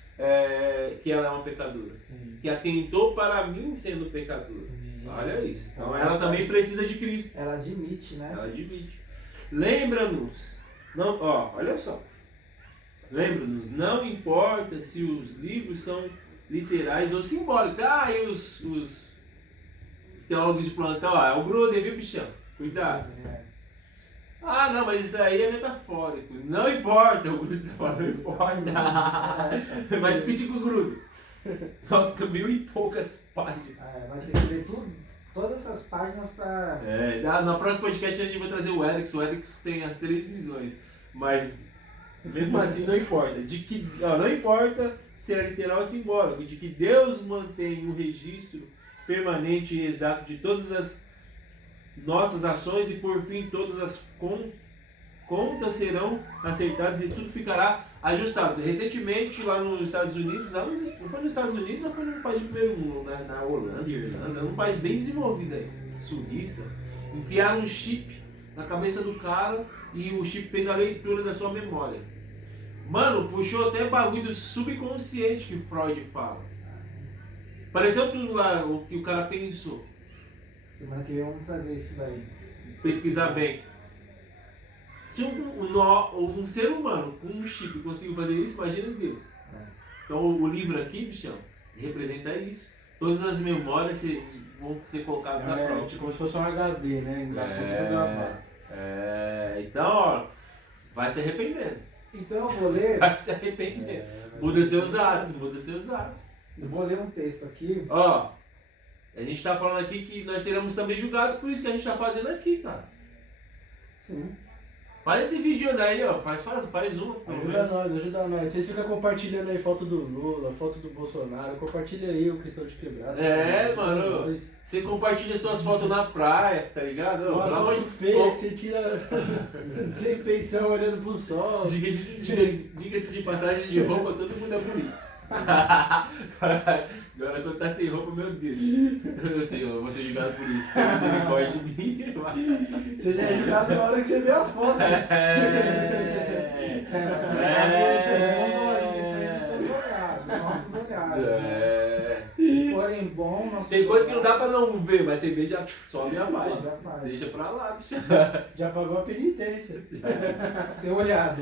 que ela é uma pecadora. Sim. Que atentou para mim sendo pecadora. Sim. Olha isso. Então Então, ela essa- também precisa de Cristo. Ela admite, né? Ela admite. Lembra-nos. Não, olha só. Lembra-nos, não importa se os livros são literais ou simbólicos. E os teólogos de plantão, é o Gruder, viu, bichão? Cuidado. Não, mas isso aí é metafórico. Não importa, o Gruder tá falando, não importa. Vai discutir com o Gruder. Falta 1000 e poucas páginas. Vai ter que ler todas essas páginas pra. No próximo podcast a gente vai trazer o Erickson. O Erickson tem as 3 visões. Mas mesmo assim não importa. Não importa se é literal ou simbólico. De que Deus mantém um registro permanente e exato de todas as nossas ações e por fim todas as contas serão acertadas e tudo ficará ajustado. Recentemente lá nos Estados Unidos, não foi nos Estados Unidos, ou foi num país de primeiro mundo, na Holanda, Irlanda, num país bem desenvolvido aí, Suíça, enfiaram um chip na cabeça do cara e o chip fez a leitura da sua memória. Mano, puxou até bagulho do subconsciente que Freud fala. Pareceu tudo lá o que o cara pensou. Semana que vem vamos trazer isso daí. Pesquisar bem. Se um ser humano com um chip conseguiu fazer isso, imagina Deus. Então o livro aqui, bichão, representa isso. Todas as memórias vão ser colocadas à prova. Como se fosse um HD, né? Gravado. Então, ó, vai se arrependendo. Então eu vou ler. Vai se arrependendo. Muda seus atos. Eu vou ler um texto aqui. Ó, a gente tá falando aqui que nós seremos também julgados, por isso que a gente tá fazendo aqui, cara. Sim. Faz esse vídeo daí, ó. Faz uma. Ajuda nós. Vocês ficam compartilhando aí foto do Lula, foto do Bolsonaro. Compartilha aí o Cristão de Quebrada. Mano. Você compartilha suas fotos na praia, tá ligado? Nossa, foto feia que você tira sem feição olhando pro sol. Diga-se de passagem de roupa, todo mundo é bonito. Agora quando tá sem roupa, meu Deus. Eu vou ser julgado por isso. Tem misericórdia de mim. Você já é julgado na hora que você vê a foto. Mas segundo as intenções dos seus olhares, dos nossos olhares. Né? Porém, bom, nosso Tem coisa que não dá pra não ver, mas você vê já sobe a Sobe paz. a paz. Deixa pra lá, bicho. Já pagou a penitência. Ter olhado.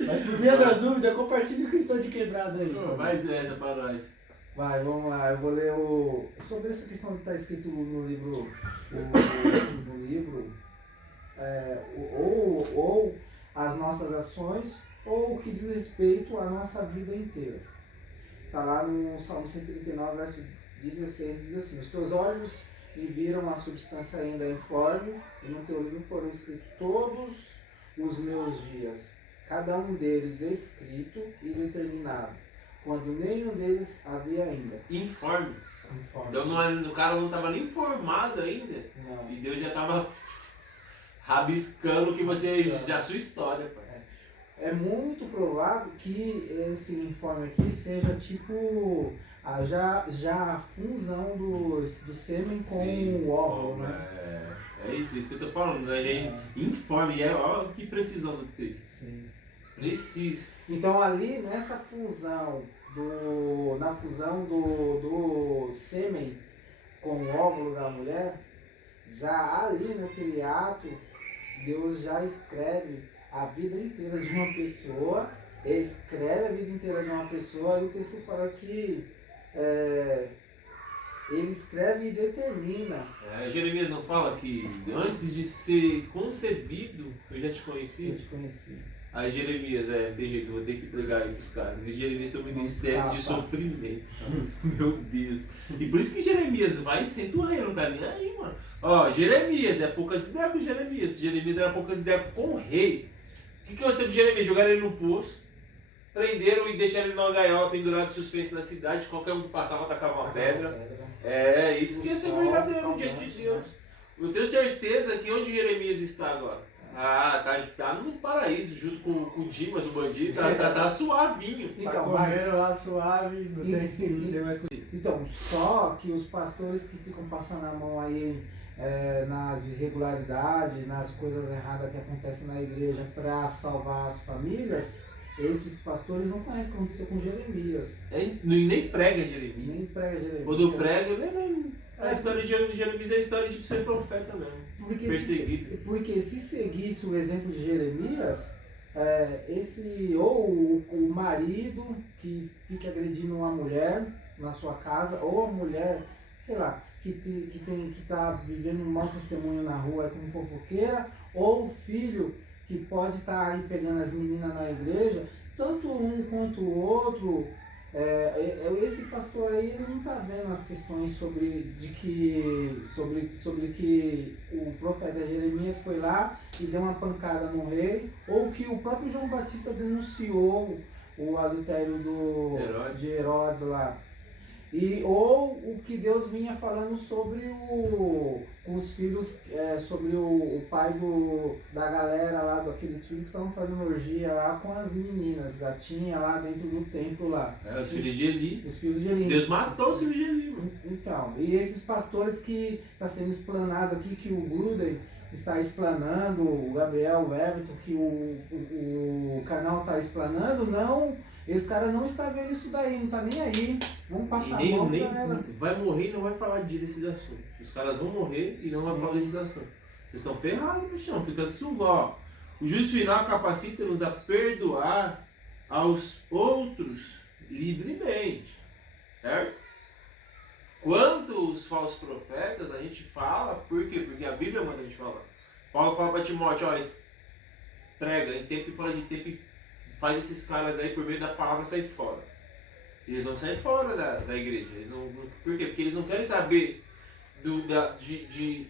Mas por via das dúvidas, compartilha o Cristão de Quebrada aí. Faz essa pra nós. Vai, vamos lá. Eu vou ler sobre essa questão que está escrito no livro. Ou as nossas ações, ou o que diz respeito à nossa vida inteira. Está lá no Salmo 139, verso 16, diz assim: os teus olhos me viram a substância ainda informe, e no teu livro foram escritos todos os meus dias, cada um deles escrito e determinado, quando nenhum deles havia ainda. Informe. Informe. Então o cara não estava nem formado ainda. Não. E Deus já estava rabiscando que você já a sua história, pai. É muito provável que esse informe aqui seja tipo já a fusão do sêmen com o óvulo, né? É isso que eu tô falando, né? A gente informe, olha que precisão do texto. Sim. Preciso. Então ali nessa fusão do sêmen com o óvulo da mulher, já ali naquele ato, Deus já escreve a vida inteira de uma pessoa, e o texto fala que ele escreve e determina. Jeremias não fala que antes de ser concebido, eu já te Eu conheci? te conheci. Aí Jeremias, tem jeito, vou ter que entregar aí pros caras. E Jeremias tem uma série de sofrimento. Meu Deus. E por isso que Jeremias vai sendo o rei, não tá nem aí, mano. Ó, Jeremias, poucas ideias com Jeremias. Jeremias era poucas ideias com o rei. O que aconteceu com Jeremias? Jogaram ele no poço, prenderam e deixaram ele numa gaiola pendurado de suspense na cidade. Qualquer um que passava atacava uma pedra. Isso que ia ser verdadeiro diante de Deus. Eu tenho certeza que onde Jeremias está agora? Tá no paraíso, junto com o Dimas, o bandido, tá suavinho. Tá Então, comendo lá suave, não tem mais coisa. Então, só que os pastores que ficam passando a mão aí nas irregularidades, nas coisas erradas que acontecem na igreja para salvar as famílias, esses pastores não conhecem o que aconteceu com Jeremias. Nem prega Jeremias. Nem prega Jeremias. Quando prega, a história de Jeremias é a história de ser profeta mesmo. Perseguido. Porque se seguisse o exemplo de Jeremias, o marido que fica agredindo uma mulher na sua casa, ou a mulher, sei lá, que tá vivendo um mau testemunho na rua como fofoqueira, ou o filho que pode estar aí pegando as meninas na igreja, tanto um quanto o outro. Esse pastor aí, ele não está vendo as questões sobre que o profeta Jeremias foi lá e deu uma pancada no rei, ou que o próprio João Batista denunciou o adultério de Herodes lá. Ou o que Deus vinha falando sobre os filhos, sobre o pai da galera lá, daqueles filhos que estavam fazendo orgia lá com as meninas, gatinha lá dentro do templo lá. Os filhos de Eli. Os filhos de Eli. Deus matou os filhos de Eli, mano. Então, e esses pastores que está sendo explanado aqui, que o Gruden está explanando, o Gabriel, o Everton, que o canal está explanando, não... Esse cara não está vendo isso daí, não está nem aí. Vamos passar a mão pra ela. Vai morrer e não vai falar desses assuntos. Os caras vão morrer e não vão falar desses assuntos. Vocês estão ferrados no chão, fica sujo, ó. O juízo final capacita-nos a perdoar aos outros livremente. Certo? Quanto os falsos profetas, a gente fala, por quê? Porque a Bíblia manda a gente falar. Paulo fala para Timóteo, prega em tempo e fora de tempo, faz esses caras aí por meio da palavra sair fora. Eles vão sair fora da igreja. Por quê? Porque eles não querem saber de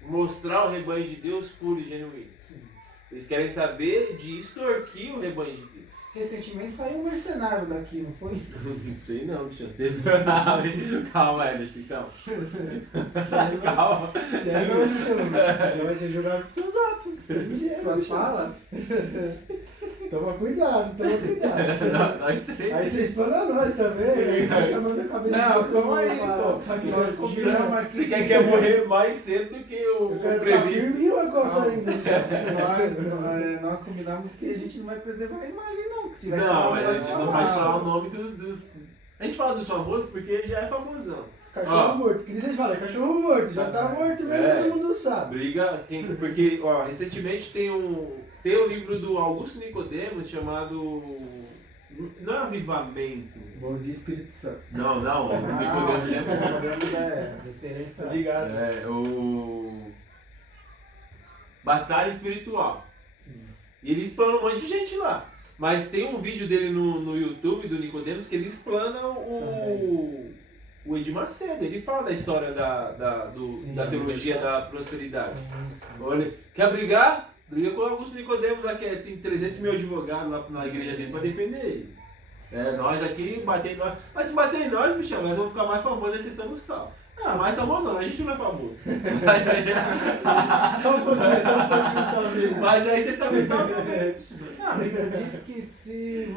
mostrar o rebanho de Deus puro e genuíno. Sim. Eles querem saber de extorquir o rebanho de Deus. Recentemente saiu um mercenário daqui, não foi? Não sei não, bicho. Calma aí, Chicão. Calma. Você vai ser jogado com seus atos. Suas falas. Toma cuidado. Nós três. Aí você explana nós também, aí tá chamando a cabeça. Não, calma aí, pô. Nós combinamos aqui. Você quer morrer mais cedo do que o previsto? E o agora ainda? Nós combinamos que a gente não vai preservar a imagem, não. Que tiver Não, mas a gente não pode falar o nome dos... A gente fala dos famosos porque já é famosão. Cachorro morto, que nem vocês falam, cachorro morto, já tá morto mesmo, todo mundo sabe. Briga, porque, recentemente tem um livro do Augusto Nicodemos chamado... Não é Avivamento. Bom dia, Espírito Santo. Não, Nicodemos é bom. Nicodemos é referência. Ligado. O... Batalha Espiritual. Sim. E ele explana um monte de gente lá. Mas tem um vídeo dele no YouTube, do Nicodemos, que ele explana o Edir Macedo. Ele fala da história da teologia da prosperidade. Sim. Olha, quer brigar? Briga com o Augusto Nicodemos, aqui tem 300 mil advogados lá na igreja dele para defender ele. Nós aqui, bater em nós. Mas se bater em nós, bichão, nós vamos ficar mais famosos, aí vocês estão no sal. Mais famoso não, a gente não é famoso. Só um pouquinho talvez. Mas aí vocês também estão também. A Bíblia diz que se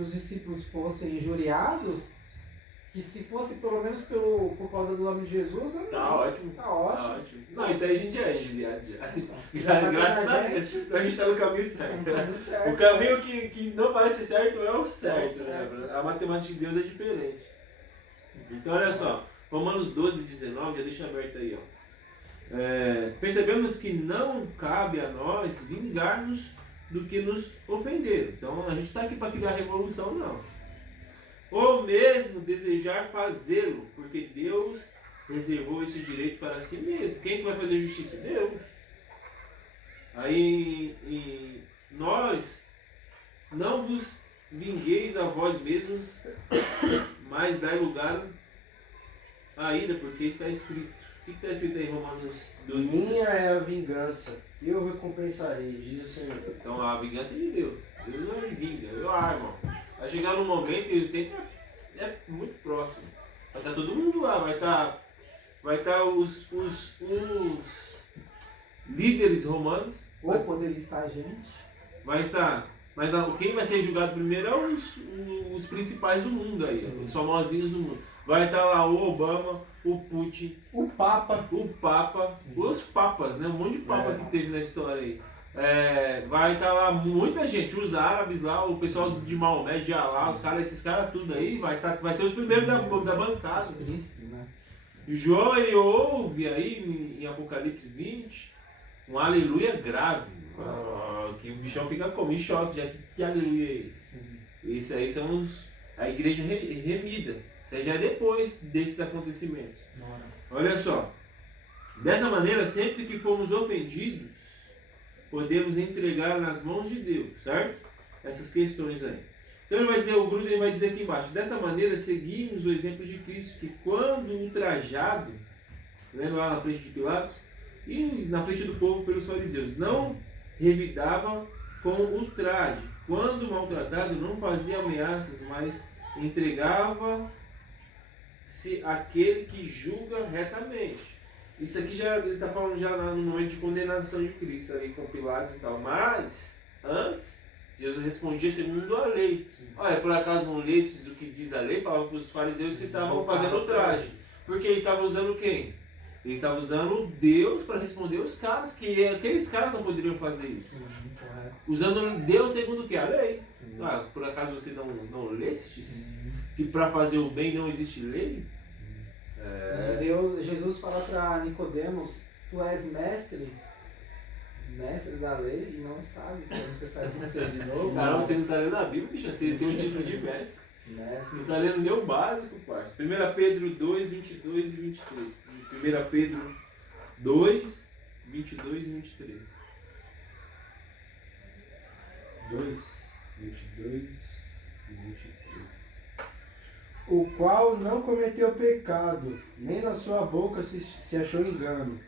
os discípulos fossem injuriados, que se fosse pelo menos por causa do nome de Jesus, Tá ótimo. Tá ótimo. Não, isso aí a gente é injuriado já. Graças a Deus, a gente tá no caminho certo. O caminho que não parece certo é o certo, né? A matemática de Deus é diferente. Então olha só, Romanos 12, 19, já deixa aberto aí, ó. Percebemos que não cabe a nós vingar-nos do que nos ofenderam. Então a gente está aqui para criar revolução, não. ou mesmo desejar fazê-lo, porque Deus reservou esse direito para si mesmo. Quem que vai fazer justiça? Deus. Aí nós não vos vingueis a vós mesmos, mas dai lugar à ira, porque está escrito. O que está escrito aí em Romanos 12? Minha é a vingança, eu recompensarei, diz o Senhor. Então a vingança é de Deus. Deus não é vinga. Irmão. Vai chegar num momento que o tempo é muito próximo. Vai estar todo mundo lá, vai estar os líderes romanos. Ou poderia estar a gente. Vai estar. Mas quem vai ser julgado primeiro é os principais do mundo aí, Sim. os famosinhos do mundo. Vai estar lá o Obama, o Putin, O Papa, Sim. Os papas, né? Um monte de papa É. que teve na história aí. Vai estar lá muita gente, os árabes lá, o pessoal de Maomé, de Alá, esses caras tudo aí, vai ser os primeiros da bancada. Os príncipes, né? E João, ele ouve aí em Apocalipse 20 um aleluia grave. Que o bichão fica em choque, já que aleluia é esse? Sim. Esse aí são a igreja remida. Isso aí já é depois desses acontecimentos. Olha só. Dessa maneira, sempre que formos ofendidos, podemos entregar nas mãos de Deus, certo? Essas questões aí. Então ele vai dizer, o Gruden vai dizer aqui embaixo, dessa maneira seguimos o exemplo de Cristo, que quando ultrajado, lembra lá na frente de Pilatos, e na frente do povo pelos fariseus, não revidava com ultraje. Quando maltratado, não fazia ameaças, mas entregava-se àquele que julga retamente. Isso aqui ele está falando já no momento de condenação de Cristo, ali com Pilatos e tal. Mas, antes, Jesus respondia segundo a lei. Sim. Olha, por acaso não lestes o que diz a lei? Falava para os fariseus que estavam fazendo ultraje. Porque eles estavam usando quem? Eles estavam usando Deus para responder os caras, que aqueles caras não poderiam fazer isso. Sim, correto. Usando Deus segundo o que? A lei. Sim. Ah, por acaso você não lestes? Sim. Que para fazer o bem não existe lei? Jesus fala para Nicodemos, tu és mestre da lei e não sabe que é necessário nascer de novo. Caramba, você não está lendo a Bíblia, bicho, você tem um título de mestre. Mestre. Não está lendo nem o básico, parça. 1 Pedro 2, 22 e 23. 1 Pedro 2, 22 e 23. 2, 22 e 23. O qual não cometeu pecado, nem na sua boca se achou engano.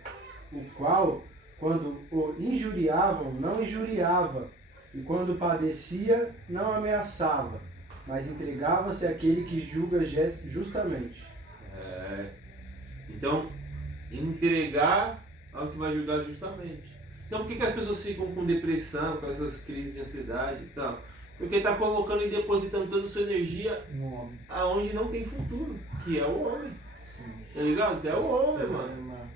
O qual, quando o injuriavam, não injuriava, e quando padecia, não ameaçava, mas entregava-se àquele que julga justamente. Então, entregar ao que vai julgar justamente. Então, por que as pessoas ficam com depressão, com essas crises de ansiedade e tal? Porque está colocando e depositando toda a sua energia No homem. aonde não tem futuro, que é o homem. Sim. Tá ligado? É o homem, mano.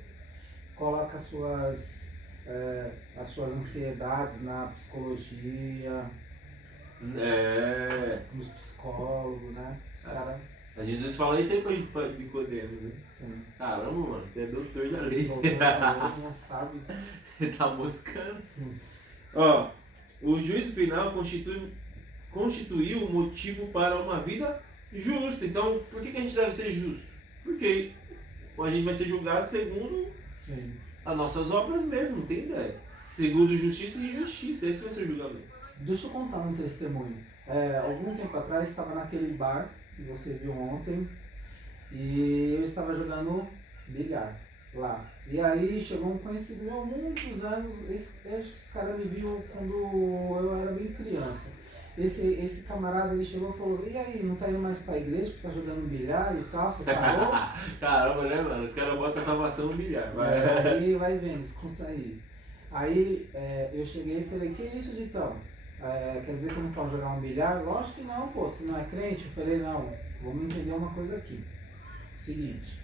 Coloca as suas ansiedades na psicologia, nos psicólogos, né? Os caras. A Jesus fala isso aí pra Nicodemos, né? Sim. Caramba, mano, você é doutor da lei. Não sabe. Você tá moscando. Ó, o juízo final constituiu um motivo para uma vida justa. Então, por que a gente deve ser justo? Porque a gente vai ser julgado segundo Sim. as nossas obras mesmo, não tem ideia. Segundo justiça e injustiça, esse vai ser o julgamento. Deixa eu contar um testemunho. Algum tempo atrás estava naquele bar que você viu ontem e eu estava jogando bilhar lá. E aí chegou um conhecido meu há muitos anos. Acho que esse cara me viu quando eu era bem criança. Esse camarada ele chegou e falou: e aí, não tá indo mais pra igreja porque tá jogando bilhar e tal? Você parou? Caramba, né, mano? Os caras botam salvação no bilhar. Aí vai vendo, escuta aí. Aí eu cheguei e falei: que isso, Ditão? Quer dizer que eu não posso jogar um bilhar? Lógico que não, pô. Se não é crente, eu falei: não, vamos entender uma coisa aqui. Seguinte,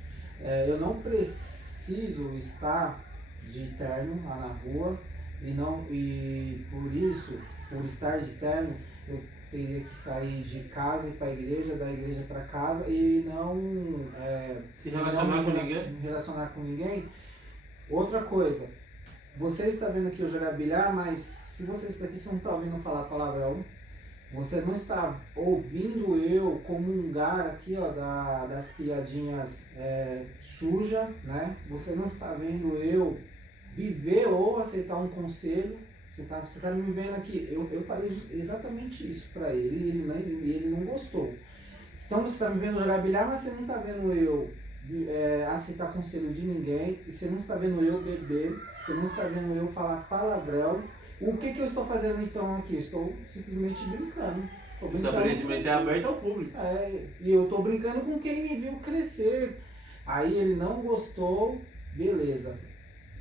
eu não preciso estar de terno lá na rua e por isso, por estar de terno, eu teria que sair de casa e ir para a igreja, da igreja para casa e não se relacionar com ninguém. Me relacionar com ninguém. Outra coisa, você está vendo aqui eu jogar bilhar, mas se você está aqui, você não está ouvindo falar palavrão, Você não está ouvindo eu comungar aqui, ó, das piadinhas sujas, né? Você não está vendo eu viver ou aceitar um conselho. Você tá me vendo aqui. Eu falei exatamente isso para ele e ele não gostou. Então você está me vendo jogar bilhar, mas você não está vendo eu aceitar conselho de ninguém. E você não está vendo eu beber. Você não está vendo eu falar palavrão. O que eu estou fazendo então aqui? Eu estou simplesmente brincando. O estabelecimento é aberto ao público. E eu estou brincando com quem me viu crescer. Aí ele não gostou, beleza.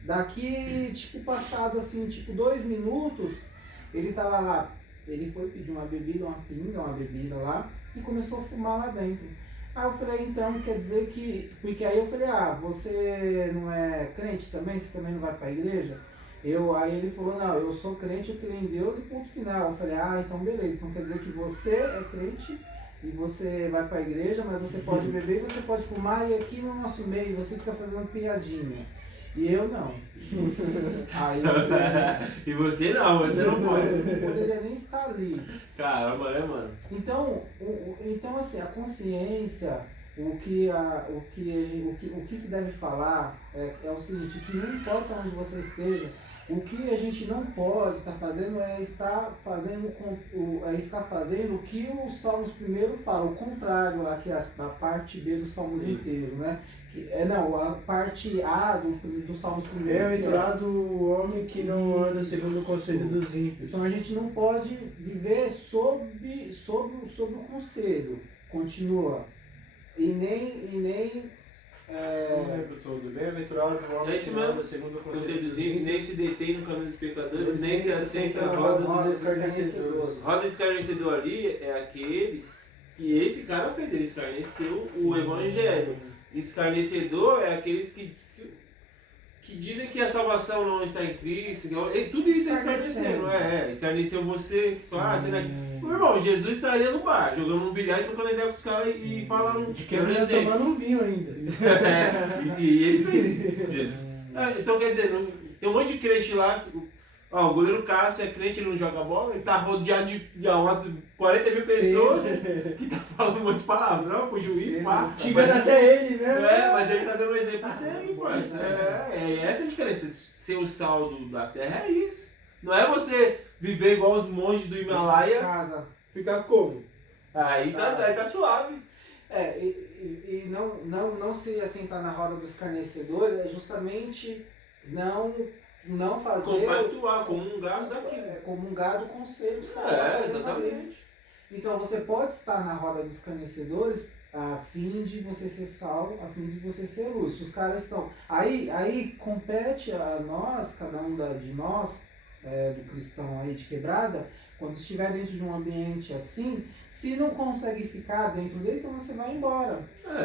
Daqui, tipo, passado assim, tipo 2 minutos, ele tava lá. Ele foi pedir uma bebida, uma pinga, uma bebida lá, e começou a fumar lá dentro. Aí eu falei, então quer dizer que... Porque aí eu falei, você não é crente também? Você também não vai para a igreja? Aí ele falou, não, eu sou crente, eu creio em Deus e ponto final. Eu falei, então beleza, então quer dizer que você é crente e você vai para a igreja, mas você pode beber e você pode fumar, e aqui no nosso meio você fica fazendo piadinha. E eu não. Aí E você não pode. Eu poderia nem estar ali. Caramba, né, mano? Então assim, a consciência, o que se deve falar é o seguinte, que não importa onde você esteja, o que a gente não pode estar fazendo é estar fazendo o que o Salmos primeiro fala, o contrário lá, que é a parte B do Salmos inteiro, né? A parte A do Salmos primeiro. Bem-aventurado o homem que não anda segundo o conselho dos ímpios. Então a gente não pode viver sob o conselho. Continua. E nem Bem-aventurado o homem que não anda segundo o conselho dos ímpios, nem se detém no caminho dos pecadores, nem se assenta na roda dos escarnecedores. Roda de escarnecedor ali é aqueles que esse cara fez, ele escarneceu o evangelho. Escarnecedor é aqueles que dizem que a salvação não está em Cristo, tudo isso é escarnecer, não é? Escarneceu você, meu irmão, Jesus estaria no bar, jogando um bilhar e trocando ideia com os caras e falando de que ele ia tomando um vinho ainda. E ele fez isso, Jesus. Então quer dizer, tem um monte de crente lá. O goleiro Cássio é crente, ele não joga bola, ele tá rodeado de 40 mil pessoas que tá falando muito palavrão pro juiz, xingando até ele mesmo. Mas ele tá dando um exemplo dele, pô. Essa é a diferença. Ser o sal da terra é isso. Não é você viver igual os monges do Himalaia, ficar como? Aí tá suave. E não se assentar na roda dos escarnecedores é justamente não fazer... Compactuar, comungar daquilo. Comungar do conselho que exatamente. Então você pode estar na roda dos escarnecedores a fim de você ser salvo, a fim de você ser luz. Se os caras estão... Aí compete a nós, cada um de nós, do cristão aí de quebrada, quando estiver dentro de um ambiente assim, se não consegue ficar dentro dele, então você vai embora.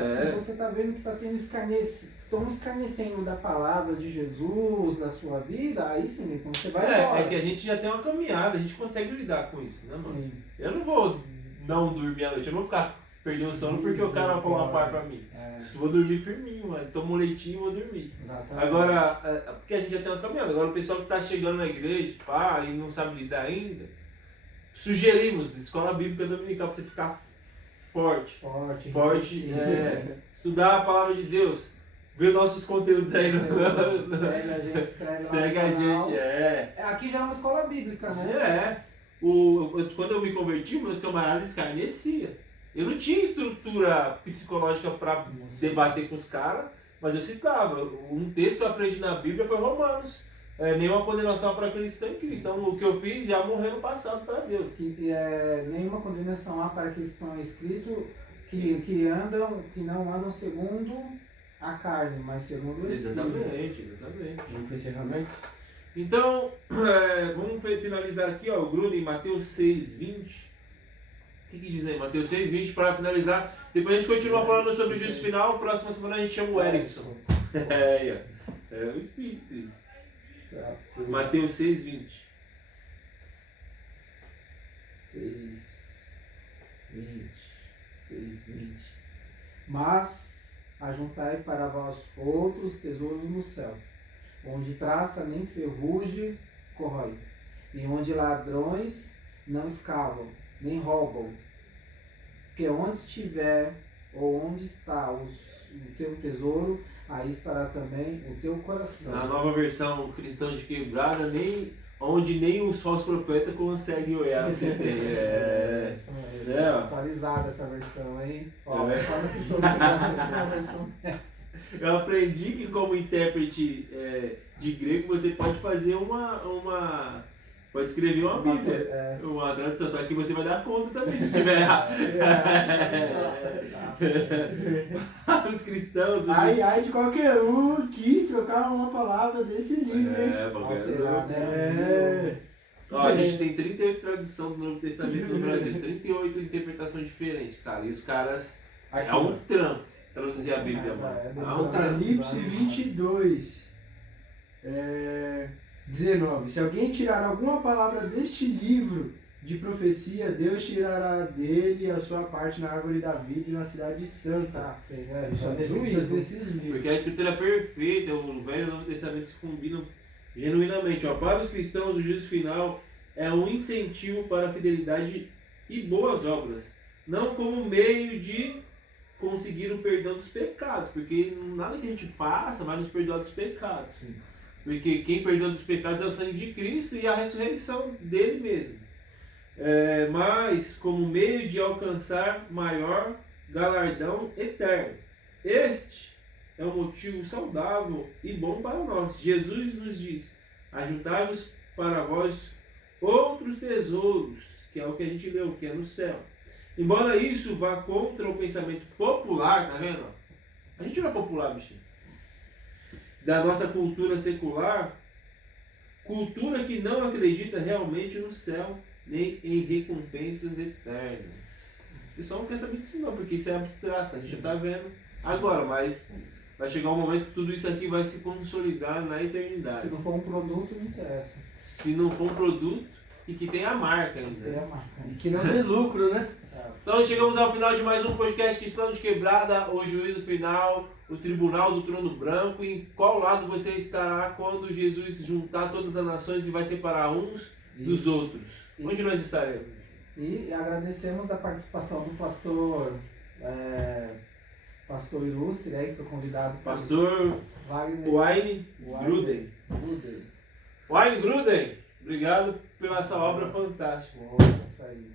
Se você está vendo que está tendo estão escarnecendo da palavra de Jesus na sua vida, aí sim, então você vai embora. É que a gente já tem uma caminhada, a gente consegue lidar com isso, né, mano? Sim. Eu não vou não dormir à noite, eu não vou ficar perdendo sono porque o cara falou uma par pra mim. Vou dormir firminho, mano. Tomo um leitinho e vou dormir. Exatamente. Agora, porque a gente já tem uma caminhada. Agora o pessoal que tá chegando na igreja, e não sabe lidar ainda, sugerimos escola bíblica dominical pra você ficar forte. Estudar a palavra de Deus. Ver nossos conteúdos aí no Segue a gente, escreve lá. Segue a gente, Aqui já é uma escola bíblica, né? Quando eu me converti, meus camaradas escarneciam. Eu não tinha estrutura psicológica para debater com os caras, mas eu citava. Um texto que eu aprendi na Bíblia foi Romanos. Nenhuma condenação para aqueles que estão em Cristo. Então, o que eu fiz já morreu no passado para Deus. Nenhuma condenação há para aqueles que estão escritos que não andam segundo a carne, mas segundo o Espírito. Exatamente. Vamos para o encerramento? Então, vamos finalizar aqui, o Bruno, em Mateus 6:20. O que diz aí? Mateus 6:20 para finalizar. Depois a gente continua falando sobre o juízo final. Próxima semana a gente chama o Erickson. É o Espírito isso. Mateus 6:20. 6:20. Mas ajuntai para vós outros tesouros no céu, onde traça nem ferrugem corrói, e onde ladrões não escavam, nem roubam. Porque onde estiver, ou onde está o teu tesouro, aí estará também o teu coração. Na nova versão Cristão de Quebrada, onde nem os falsos profetas conseguem olhar você tem. Isso mesmo. É, ó. Atualizada essa versão, hein? Ó, É. só na Cristão de Quebrada essa é uma versão dessa. Eu aprendi que como intérprete de grego você pode fazer pode escrever uma Bíblia, uma tradução, só que você vai dar conta também se tiver errado. Para os cristãos, Ai de qualquer um que trocar uma palavra desse livro, hein? Alterar, né? É. Ó, a gente tem 38 traduções do Novo Testamento no Brasil, 38 interpretações diferentes, cara. E os caras. É um trampo traduzir a Bíblia, mano. É um trampo. Apocalipse 22. 19. Se alguém tirar alguma palavra deste livro de profecia, Deus tirará dele a sua parte na árvore da vida e na cidade santa. Só descritas nesses livros. Porque a escritura é perfeita, o Velho e o Novo Testamento se combinam genuinamente. Ó, para os cristãos, o juízo final é um incentivo para a fidelidade e boas obras, não como meio de conseguir o perdão dos pecados, porque nada que a gente faça vai nos perdoar dos pecados. Sim. Porque quem perdoa dos pecados é o sangue de Cristo e a ressurreição dele mesmo. Mas como meio de alcançar maior galardão eterno. Este é um motivo saudável e bom para nós. Jesus nos diz: ajuntai-vos para vós outros tesouros, que é o que a gente leu, que é no céu. Embora isso vá contra o pensamento popular, tá vendo? A gente não é popular, bicho. Da nossa cultura secular, cultura que não acredita realmente no céu, nem em recompensas eternas. O pessoal não quer saber disso não, porque isso é abstrato, a gente já tá vendo agora, mas vai chegar um momento que tudo isso aqui vai se consolidar na eternidade. Se não for um produto, não interessa. Se não for um produto e que tenha a marca ainda. Tem a marca. E que não dê lucro, né? Então chegamos ao final de mais um podcast Cristão de Quebrada, o juízo final, o tribunal do trono branco. Em qual lado você estará quando Jesus juntar todas as nações e vai separar uns dos outros? Onde nós estaremos? E agradecemos a participação do pastor ilustre aí, que foi convidado por Pastor Wagner Wayne Gruden. Gruden. Wayne Gruden, obrigado pela essa obra fantástica. Boa, isso aí.